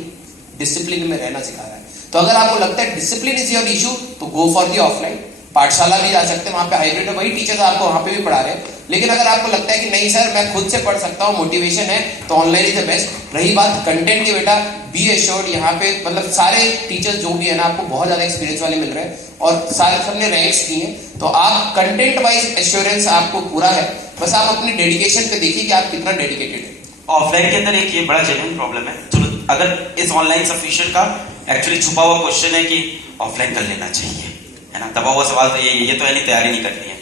डिसिप्लिन में रहना सिखा रहा है। तो अगर आपको लगता है डिसिप्लिन इज योर इशू तो गो फॉर दी ऑफलाइन। पाठशाला भी जा सकते हैं, वहां पे हाइब्रिड है, वही टीचर्स आपको वहां पे भी पढ़ा रहे हैं। लेकिन अगर आपको लगता है कि नहीं सर मैं खुद से पढ़ सकता हूँ, मोटिवेशन है, तो ऑनलाइन इज द बेस्ट। रही बात कंटेंट की, बेटा बी एश्योर्ड, यहाँ पे मतलब सारे टीचर्स जो भी है ना आपको बहुत ज्यादा एक्सपीरियंस वाले मिल रहे हैं और सारे सबने रैंक्स की हैं, तो आप कंटेंट वाइज एश्योरेंस आपको पूरा है। बस आप अपनी डेडिकेशन पे देखिए कि आप कितना डेडिकेटेड है। ऑफलाइन के अंदर एक ये बड़ा जेन्युइन प्रॉब्लम है। चलो अगर इस ऑनलाइन सफिशिएंट का एक्चुअली छुपा हुआ क्वेश्चन है कि ऑफलाइन कर लेना चाहिए, है ना, दबा हुआ सवाल तो ये तो है नहीं, तैयारी नहीं करनी है।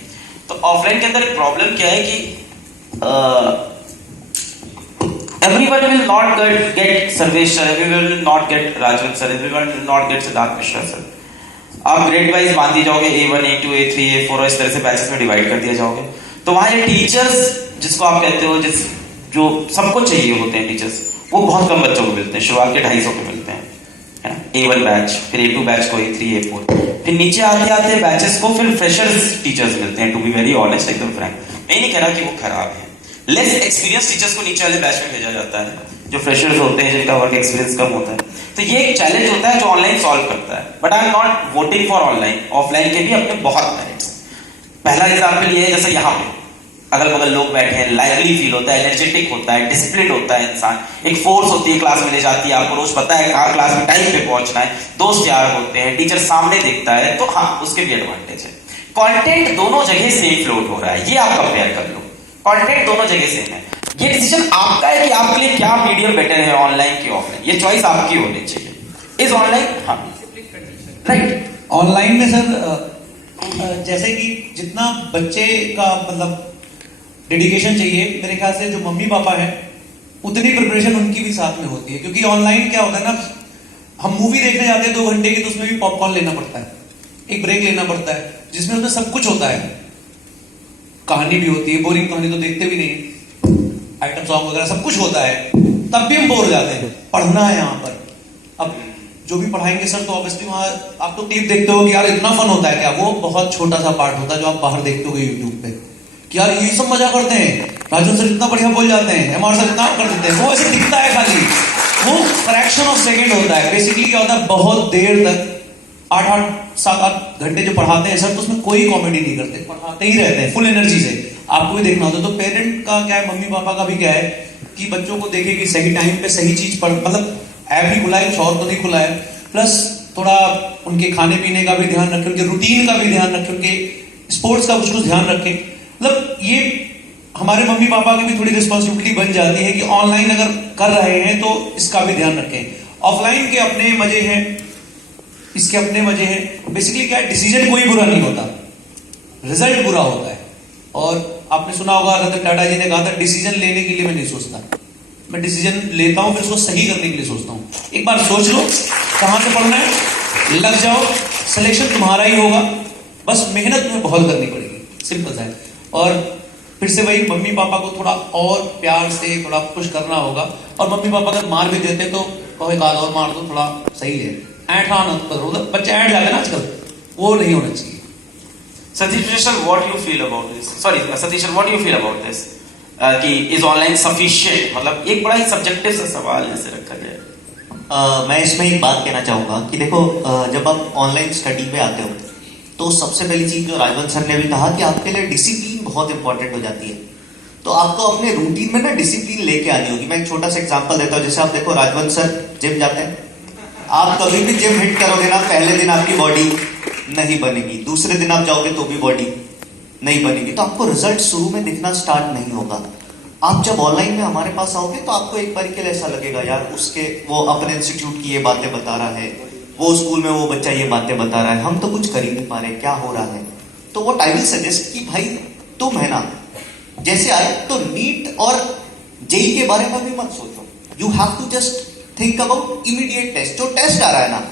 तो ऑफलाइन के अंदर एक प्रॉब्लम क्या है कि everyone will not get Sarvesh sir, everyone will not get Rajvan sir, everyone will not get Siddharth Mishra sir. आप ग्रेड वाइज मान दिए जाओगे, A1 A2 A3 A4 और इस तरह से बैचेस में डिवाइड कर दिए जाओगे। तो वहां ये टीचर्स जिसको आप कहते हो, जो सबको चाहिए होते हैं टीचर्स, वो बहुत कम बच्चों को मिलते हैं। शुरुआत के 250 के मिलते हैं, है ना, A1 बैच, फिर A2 बैच को, A3 A4, फिर नीचे आते आते बैचेस को फिर फ्रेशर्स टीचर्स मिलते हैं। टू बी वेरी ऑनेस्ट, एकदम फ्रैंक, मैं नहीं कह रहा कि वो खराब है। लेस एक्सपीरियंस टीचर्स को नीचे वाले बैच में भेजा जाता है, जो फ्रेशर्स होते हैं, जिनका वर्क एक्सपीरियंस कम होता है। तो ये एक चैलेंज होता है जो ऑनलाइन सॉल्व करता है। But I am not voting for online. Offline के भी अपने बहुत मेरिट्स। पहला एग्जाम्पल ये है, जैसे यहाँ पे अगल बगल लोग बैठे हैं, लाइवली फील होता है, एनर्जेटिक होता है, डिसिप्लिन होता है इंसान, एक फोर्स होती है क्लास में ले जाती है, आपको रोज पता है कहाँ क्लास में टाइम पे पहुंचना है, दोस्त यार होते हैं, टीचर सामने देखता है, तो हाँ उसके भी एडवांटेज है। कंटेंट दोनों जगह सेम फ्लोट हो रहा है, ये आप कंपेयर कर लो, कंटेंट दोनों जगह सेम है। ये डिसीजन आपका है कि आपके लिए क्या मीडियम बेटर है, ऑनलाइन की ऑफलाइन, ये चॉइस आपकी होनी चाहिए। इज ऑनलाइन, हाँ राइट, ऑनलाइन में सर जैसे कि जितना बच्चे का मतलब डेडिकेशन चाहिए, मेरे ख्याल से जो मम्मी पापा हैं उतनी प्रिपरेशन उनकी भी साथ में होती है। क्योंकि ऑनलाइन क्या होता है ना, हम मूवी देखने जाते हैं 2 घंटे की, तो उसमें भी पॉपकॉर्न लेना पड़ता है, एक ब्रेक लेना पड़ता है, जिसमें उसमें सब कुछ होता है, कहानी भी होती है, बोरिंग कहानी तो देखते भी नहीं, आइटम सॉन्ग वगैरह सब कुछ होता है, तब भी हम बोर हो जाते हैं। पढ़ना है यहाँ पर, अब जो भी पढ़ाएंगे सर तो ऑब्वियसली वहां आप तो क्लिप देखते हो कि यार इतना फन होता है क्या, वो बहुत छोटा सा पार्ट होता है जो आप बाहर देखते हो यूट्यूब पे कि यार ये सब मजा करते हैं, राजन सर इतना बढ़िया बोल जाते हैं, एमआर सर इतना कर देते हैं, वो ऐसे दिखता है खाली, वो फ्रैक्शन ऑफ सेकेंड होता है। बेसिकली क्या होता है, बहुत देर तक 7-8 घंटे जो पढ़ाते हैं सर, तो उसमें कोई कॉमेडी नहीं करते, पढ़ाते ही रहते हैं फुल एनर्जी से, आपको भी देखना होता है। तो पेरेंट का क्या है, मम्मी पापा का भी क्या है कि बच्चों को देखे कि सही टाइम पे सही चीज पढ़, मतलब ऐप भी खुला है, कुछ और तो नहीं खुला है, प्लस थोड़ा उनके खाने पीने का भी ध्यान रखें, उनके रूटीन का भी ध्यान रखें, उनके स्पोर्ट्स का कुछ ध्यान रखें। मतलब ये हमारे मम्मी पापा की भी थोड़ी रिस्पॉन्सिबिलिटी बन जाती है कि ऑनलाइन अगर कर रहे हैं तो इसका भी ध्यान रखें। ऑफलाइन के अपने मजे हैं, इसके अपने मजे हैं। बेसिकली क्या है, डिसीजन कोई बुरा नहीं होता, रिजल्ट बुरा होता है। और आपने सुना होगा रतन टाटा जी ने कहा था, डिसीजन लेने के लिए मैं नहीं सोचता, मैं डिसीजन लेता हूं फिर उसको सही करने के लिए सोचता हूं। एक बार सोच लो कहां से पढ़ना है, लग जाओ, सिलेक्शन तुम्हारा ही होगा, बस मेहनत तुम्हें बहुत करनी पड़ेगी, सिंपल सा है। और फिर से वही मम्मी पापा को थोड़ा और प्यार से थोड़ा पुश करना होगा। और मम्मी पापा अगर मार भी देते तो कहो एक आध और मार दो, थोड़ा सही है, ऐठा ना करो, बच्चे ऐठ जाते ना आजकल, वो नहीं होना चाहिए। Satish sir, what you feel about this? Sorry, Satish sir, what do you feel about this? कि is online sufficient? मतलब एक बड़ा ही सब्जेक्टिव सा सवाल ऐसे रखा गया। मैं इसमें एक बात कहना चाहूंगा कि देखो, जब आप ऑनलाइन स्टडी पे आते हो तो सबसे पहली चीज जो राजवंत सर ने भी कहा कि आपके लिए डिसिप्लिन बहुत इंपॉर्टेंट हो जाती है। तो आपको अपने रूटीन में ना डिसिप्लिन लेके आनी होगी। मैं एक छोटा सा एग्जांपल देता हूँ। जैसे आप देखो, राजवंत सर जिम जाते हैं, आप कभी भी जिम हिट करोगे ना, पहले दिन आपकी बॉडी नहीं बनेगी, दूसरे दिन आप जाओगे तो भी बॉडी नहीं बनेगी, तो आपको रिजल्ट शुरू में दिखना स्टार्ट नहीं होगा। आप जब ऑनलाइन में हमारे पास आओगे तो आपको एक बार के लिए ऐसा लगेगा, यार उसके वो अपने इंस्टीट्यूट की ये बातें बता रहा है, वो स्कूल में वो बच्चा ये बातें बता रहा है, हम तो कुछ कर ही नहीं पा रहे, क्या हो रहा है। तो वो आई विल सजेस्ट कि भाई तुम है ना, जैसे आए तो नीट और जेई के बारे में भी मत सोचो, you have to just think about immediate test. जो टेस्ट आ रहा है ना,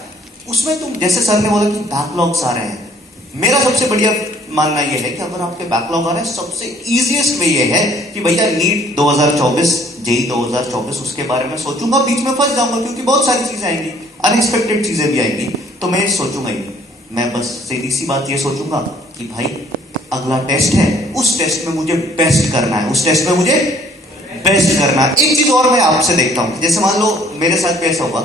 उसमें तुम, जैसे सर ने बोला कि बैकलॉग्स आ रहे हैं, मेरा सबसे बढ़िया मानना यह है कि अगर आपके बैकलॉग आ रहे हैं, सबसे इजीएस्ट वे ये है कि भैया नीट 2024, जेई 2024, उसके बारे में सोचूंगा, बीच में फंस जाऊंगा क्योंकि बहुत सारी चीजें आएंगी, अनएक्सपेक्टेड चीजें भी आएंगी, तो मैं सोचूंगा ही, मैं बस सीधी सी बात ये सोचूंगा कि भाई अगला टेस्ट है, उस टेस्ट में मुझे बेस्ट करना है, उस टेस्ट में मुझे बेस्ट करना है। एक चीज और मैं आपसे देखता हूं, जैसे मान लो मेरे साथ भी ऐसा हुआ,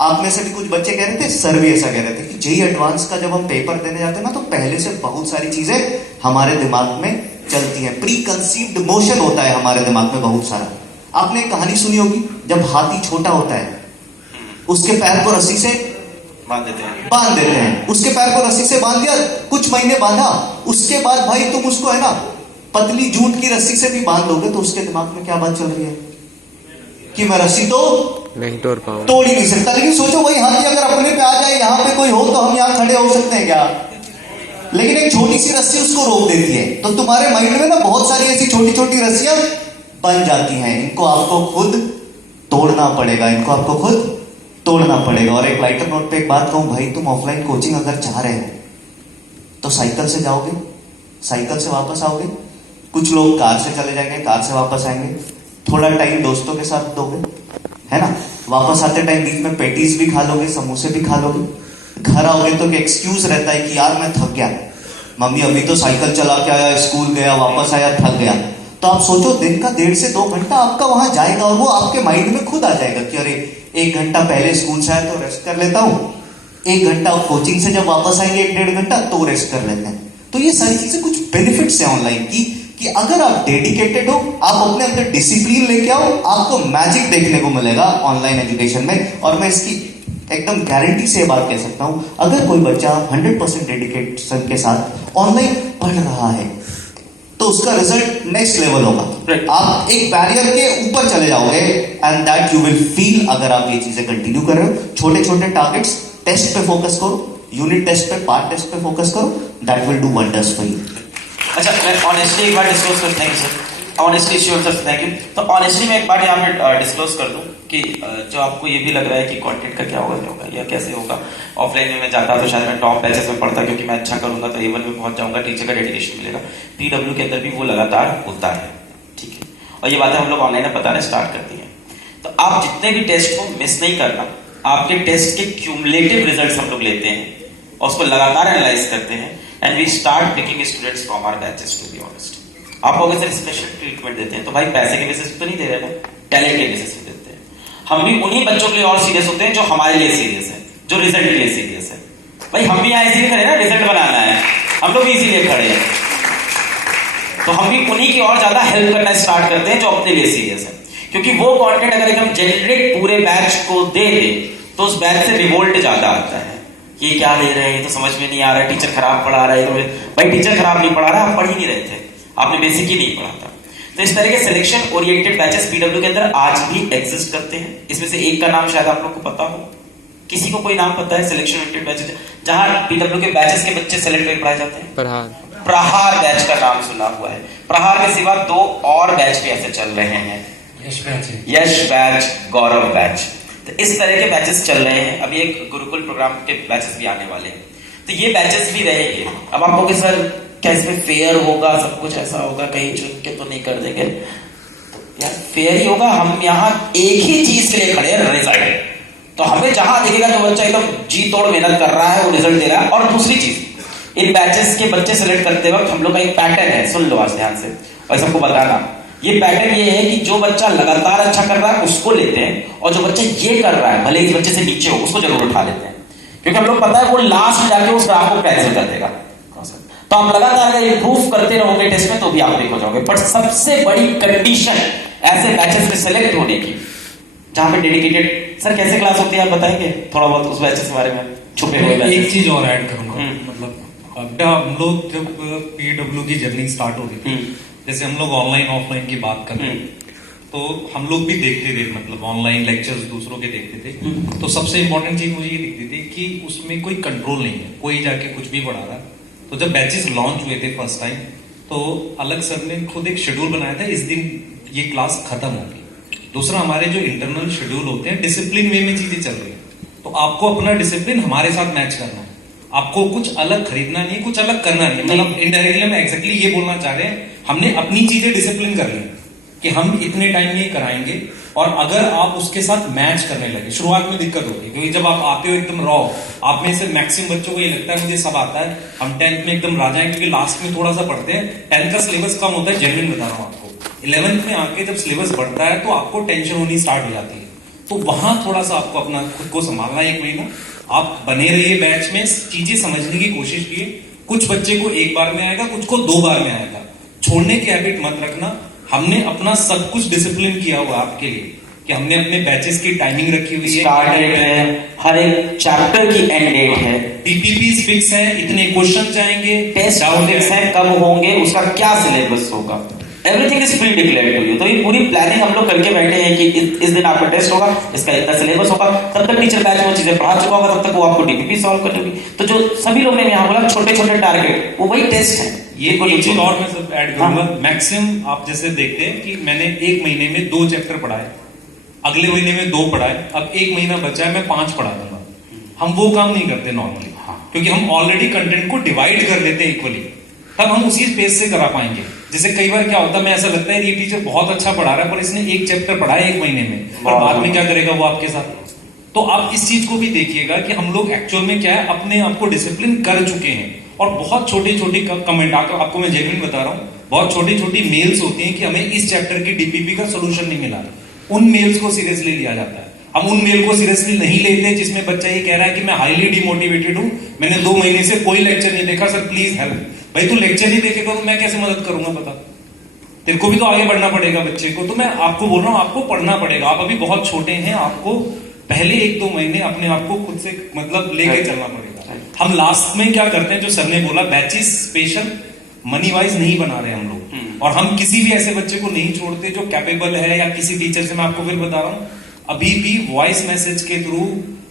आप में से भी कुछ बच्चे कह रहे थे, सर भी ऐसा कह रहे थे कि जेई एडवांस का जब हम पेपर देने जाते हैं ना, तो पहले से बहुत सारी चीजें हमारे दिमाग में चलती हैं, प्री कंसीव्ड मोशन होता है हमारे दिमाग में बहुत सारा। आपने एक कहानी सुनी होगी, जब हाथी छोटा होता है उसके पैर को रस्सी से बांध देते हैं, उसके पैर को रस्सी से बांध दिया, कुछ महीने बांधा, उसके बाद भाई तुम उसको है ना पतली जूट की रस्सी से भी बांध दोगे, तो उसके दिमाग में क्या बात चल रही है कि मैं रस्सी तो नहीं तोड़ ही नहीं सकता। लेकिन सोचो वही हाथी अगर अपने पे आ जाए, यहाँ पे कोई हो तो हम यहाँ खड़े हो सकते हैं क्या? लेकिन एक छोटी सी रस्सी उसको रोक देती है। तो तुम्हारे माइंड में ना बहुत सारी ऐसी छोटी छोटी रस्सियां बन जाती हैं, इनको आपको खुद तोड़ना पड़ेगा, इनको आपको खुद तोड़ना पड़ेगा। और एक लाइटर नोट पे एक बात कहूं भाई, तुम ऑफलाइन कोचिंग अगर चाह रहे हो तो साइकिल से जाओगे, साइकिल से वापस आओगे, कुछ लोग कार से चले जाएंगे, कार से वापस आएंगे, थोड़ा टाइम दोस्तों के साथ दोगे, है ना, वापस आते टाइम बीच में पेटीज भी खा लोगे, समोसे भी खा लोगे, घर आओगे तो एक्सक्यूज रहता है कि यार मैं थक गया, मम्मी अभी तो साइकिल चला के आया, स्कूल गया, वापस आया, थक गया। तो आप सोचो दिन का 1.5 से 2 घंटा आपका वहां जाएगा, और वो आपके माइंड में खुद आ जाएगा कि अरे 1 घंटा पहले स्कूल से आया तो रेस्ट कर लेता हूं, 1 घंटा कोचिंग से जब वापस आएंगे 1-1.5 घंटा तो रेस्ट कर लेते हैं। तो ये सारी चीजें कुछ बेनिफिट्स है ऑनलाइन की, कि अगर आप डेडिकेटेड हो, आप अपने अंदर डिसिप्लिन लेके आओ, आपको मैजिक देखने को मिलेगा ऑनलाइन एजुकेशन में। और मैं इसकी एकदम गारंटी से बात कह सकता हूं, अगर कोई बच्चा 100% डेडिकेशन के साथ ऑनलाइन पढ़ रहा है तो उसका रिजल्ट नेक्स्ट लेवल होगा। आप एक बैरियर के ऊपर चले जाओगे and that you will feel. अगर आप ये चीजें कंटिन्यू कर रहे हो, छोटे छोटे टारगेट्स, टेस्ट पे फोकस करो, यूनिट टेस्ट पे, पार्ट टेस्ट पे फोकस करो, that will do wonders for you. अच्छा, मैं ऑनेस्टली एक बार डिस्क्लोज कर, thank you sir, honestly sure sir, thank you. तो ऑनेस्टली मैं एक बार यहाँ पे डिस्क्लोज कर दूं कि जो आपको ये भी लग रहा है कि कंटेंट का क्या होगा या कैसे होगा, ऑफलाइन में मैं जाता तो शायद मैं टॉप बैचेस में पढ़ता, क्योंकि मैं अच्छा करूंगा तो A1 में पहुंच जाऊंगा, टीचर का डेडिकेशन मिलेगा। PW के अंदर भी वो लगातार होता है, ठीक है। और ये बातें हम लोग ऑनलाइन में बताना स्टार्ट करती हैं। तो आप जितने भी टेस्ट को मिस नहीं करना, आपके टेस्ट के क्यूमुलेटिव रिजल्ट्स हम लोग लेते हैं और उसको लगातार एनालाइज करते हैं and we start picking students from our batches. To be honest, आपको अगर सर स्पेशल ट्रीटमेंट देते हैं तो भाई पैसे के बेसिस पे तो नहीं दे रहे ना, टैलेंट के बेसिस पे देते हैं। हम भी उन्हीं बच्चों के लिए और सीरियस होते हैं जो हमारे लिए सीरियस है, जो रिजल्ट के लिए सीरियस है। भाई हम भी यहाँ इसीलिए खड़े ना, रिजल्ट बनाना है, हम लोग भी इसीलिए खड़े हैं। तो हम भी उन्हीं की और ज्यादा हेल्प करना स्टार्ट करते हैं जो अपने लिए सीरियस है, क्योंकि वो कंटेंट अगर एकदम जेनरिक पूरे बैच को दे दे तो उस बैच से रिवोल्ट ज्यादा आता है। ये क्या ले रहे हैं, तो समझ में नहीं आ रहा है, टीचर खराब पढ़ा रहा है। तो भाई टीचर खराब नहीं पढ़ा रहा, आप पढ़ ही नहीं रहे थे, आपने बेसिक ही नहीं पढ़ा था। तो इस तरह के सिलेक्शन ओरिएंटेड बैचेस PW के अंदर आज भी एग्जिस्ट करते हैं। इसमें से एक का नाम शायद आप लोग को पता हो, किसी को कोई नाम पता है सिलेक्शन ओरिएंटेड बैचेस जहां PW के बैचेस के बच्चे सेलेक्ट करके पढ़ाए जाते हैं? प्रहार बैच का नाम सुना हुआ है। प्रहार के सिवा 2 और बैच भी ऐसे चल रहे हैं, यश बैच, गौरव बैच। तो इस तरह के बैचेस चल रहे हैं। अभी एक गुरुकुल प्रोग्राम के बैचेस भी आने वाले हैं, तो ये बैचेस भी रहेंगे। अब आप कहोगे सर क्या इसमें फेयर होगा, सब कुछ ऐसा होगा, कहीं चुन के तो नहीं कर देंगे? तो यार फेयर ही होगा। हम यहाँ एक ही चीज के लिए खड़े हैं, रिजल्ट। तो हमें जहां दिखेगा जो बच्चा एकदम जी तोड़ मेहनत कर रहा है वो रिजल्ट दे रहा है। और दूसरी चीज, इन बैचेस के बच्चे सेलेक्ट करते वक्त हम लोग का एक पैटर्न है, सुन लो आज ध्यान से और सबको बताना। ये पैटर्न ये है कि जो बच्चा लगातार अच्छा कर रहा है उसको लेते हैं, और जो बच्चा ये कर रहा है भले इस बच्चे से नीचे हो उसको जरूर उठा लेते हैं, क्योंकि हम लोग पता है वो लास्ट में जाके उस ग्राफ को कैंसिल कर देगा। तो आप लगातार अगर इंप्रूव करते रहोगे टेस्ट में तो भी आप देखो जाओगे। पर सबसे बड़ी कंडीशन ऐसे बैचेस में सेलेक्ट होने की जहां पे डेडिकेटेड, सर कैसे क्लास होती है आप बताएंगे थोड़ा बहुत उस बैचेस के बारे में, छुपे हुए बैचेस? एक चीज और ऐड करूंगा, मतलब अब हम लोग जब PW की जर्नी स्टार्ट हो रही थी, जैसे हम लोग ऑनलाइन ऑफलाइन की बात कर रहे हैं, तो हम लोग भी देखते थे, मतलब ऑनलाइन लेक्चर्स दूसरों के देखते थे। तो सबसे इंपॉर्टेंट चीज मुझे ये दिखती थी कि उसमें कोई कंट्रोल नहीं है, कोई जाके कुछ भी पढ़ा रहा है। तो जब बैचेस लॉन्च हुए थे फर्स्ट टाइम, तो अलग सर ने खुद एक शेड्यूल बनाया था, इस दिन ये क्लास खत्म होगी। दूसरा, हमारे जो इंटरनल शेड्यूल होते हैं डिसिप्लिन वे में चीजें चल रही है, तो आपको अपना डिसिप्लिन हमारे साथ मैच करना है। आपको कुछ अलग खरीदना नहीं, कुछ अलग करना नहीं। मतलब इनडायरेक्टली हम एग्जैक्टली ये बोलना चाह रहे हैं, हमने अपनी चीजें डिसिप्लिन कर ली कि हम इतने टाइम में कराएंगे। और अगर आप उसके साथ मैच करने लगे, शुरुआत में दिक्कत होगी, क्योंकि जब आप आते हो एकदम रॉ, आप में से मैक्सिमम बच्चों को ये लगता है मुझे सब आता है, हम 10th में एकदम राजा हैं, क्योंकि लास्ट में थोड़ा सा पढ़ते हैं। 10th का सिलेबस कम होता है, जेन्युइन बता रहा हूँ आपको। 11th में आके जब सिलेबस बढ़ता है तो आपको टेंशन होनी स्टार्ट हो जाती है। तो वहां थोड़ा सा आपको अपना खुद को संभालना, 1 महीना आप बने रहिए बैच में, चीजें समझने की कोशिश कीजिए। कुछ बच्चे को 1 बार में आएगा, कुछ को 2 बार में आएगा। छोड़ने की हैबिट मत रखना। हमने अपना सब कुछ डिसिप्लिन किया हुआ आपके लिए, कि हमने अपने बैचेस की टाइमिंग रखी हुई है, स्टार्ट डेट है, हर एक चैप्टर की एंड डेट है, PPPs फिक्स है, इतने क्वेश्चन आएंगे, टेस्ट फिक्स है, कब होंगे, उसका क्या सिलेबस होगा, everything is pre declared to you. तो ये पूरी प्लानिंग हम लोग करके बैठे हैं कि इस दिन आपका टेस्ट होगा, इसका इतना सिलेबस होगा, तब तक टीचर बैच में चीजें पढ़ा चुका होगा, तब तक वो आपको DPP सॉल्व कर देगी। तो जो सभी लोग ने यहाँ बोला छोटे छोटे टारगेट, वो वही टेस्ट है। ये एक चीज और मैं सब ऐड करूंगा, मैक्सिमम आप जैसे देखते हैं कि मैंने 1 महीने में 2 चैप्टर पढ़ाए, अगले महीने में 2 पढ़ाए, अब 1 महीना बचा है मैं 5 पढ़ा दूंगा। हम वो काम नहीं करते नॉर्मली, क्योंकि हम ऑलरेडी कंटेंट को डिवाइड कर लेते हैं इक्वली, तब हम उसी स्पेस से करा पाएंगे। जैसे कई बार क्या होता है, मैं ऐसा लगता है ये टीचर बहुत अच्छा पढ़ा रहा है, पर इसने 1 चैप्टर पढ़ाया 1 महीने में, पर बाद में क्या करेगा वो आपके साथ। तो आप इस चीज को भी देखिएगा कि हम लोग एक्चुअल में क्या है, अपने आप को डिसिप्लिन कर चुके हैं। और बहुत छोटी छोटी कमेंट आपको मैं जेन्युइन बता रहा हूँ, बहुत छोटी छोटी मेल्स होती हैं कि हमें इस चैप्टर की DPP का सोल्यूशन नहीं मिला। उन मेल्स को सीरियसली लिया जाता है। हम उन मेल को सीरियसली नहीं लेते जिसमें बच्चा ये कह रहा है कि मैं हाईली डिमोटिवेटेड हूं, मैंने 2 महीने से कोई लेक्चर नहीं देखा, सर प्लीज हेल्प। भाई तू लेक्चर नहीं देखेगा तो मैं कैसे मदद करूंगा, बता। तेरे को भी तो आगे बढ़ना पड़ेगा बच्चे को। तो मैं आपको बोल रहा हूँ, आपको पढ़ना पड़ेगा। आप अभी बहुत छोटे हैं, आपको पहले 1-2 महीने अपने आप को खुद से मतलब लेके चलना पड़ेगा। हम लास्ट में क्या करते हैं, जो सर ने बोला, बैचेस स्पेशल मनी वाइज नहीं बना रहे हम लोग, और हम किसी भी ऐसे बच्चे को नहीं छोड़ते जो कैपेबल है, या किसी टीचर से मैं आपको फिर बता रहा हूँ, अभी भी वॉइस मैसेज के थ्रू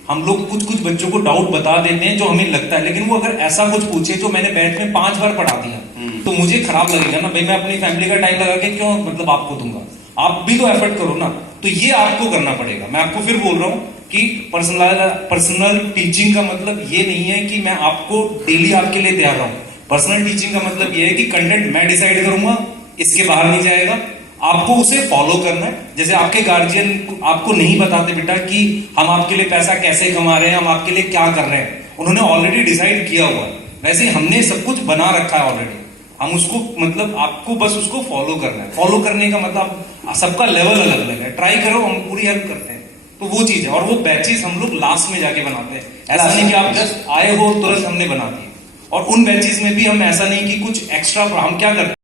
हम लोग कुछ बच्चों को डाउट बता देते हैं जो हमें लगता है, लेकिन वो अगर ऐसा कुछ पूछे जो मैंने बैच में 5 बार पढ़ा दिया तो मुझे खराब लगेगा ना भाई, मैं अपनी फैमिली का टाइम लगा के क्यों मतलब आपको दूंगा, आप भी तो एफर्ट करो ना। तो ये आपको करना पड़ेगा। मैं आपको फिर बोल रहा हूँ कि पर्सनल टीचिंग का मतलब ये नहीं है कि मैं आपको डेली आपके लिए तैयार रहूं। पर्सनल टीचिंग का मतलब ये है कि कंटेंट मैं डिसाइड करूंगा, इसके बाहर नहीं जाएगा, आपको उसे फॉलो करना है। जैसे आपके गार्जियन आपको नहीं बताते बेटा कि हम आपके लिए पैसा कैसे कमा रहे हैं, हम आपके लिए क्या कर रहे हैं, उन्होंने ऑलरेडी डिसाइड किया हुआ है। वैसे हमने सब कुछ बना रखा है ऑलरेडी, हम उसको मतलब आपको बस उसको फॉलो करना है। फॉलो करने का मतलब सबका लेवल अलग अलग है, ट्राई करो, हम पूरी हेल्प करते हैं। तो वो चीज है, और वो बैचेस हम लोग लास्ट में जाके बनाते हैं। ऐसा नहीं कि आप जस्ट आए हो तुरंत हमने बना दिए। और उन बैचेस में भी हम ऐसा नहीं कि कुछ एक्स्ट्रा, हम क्या करते हैं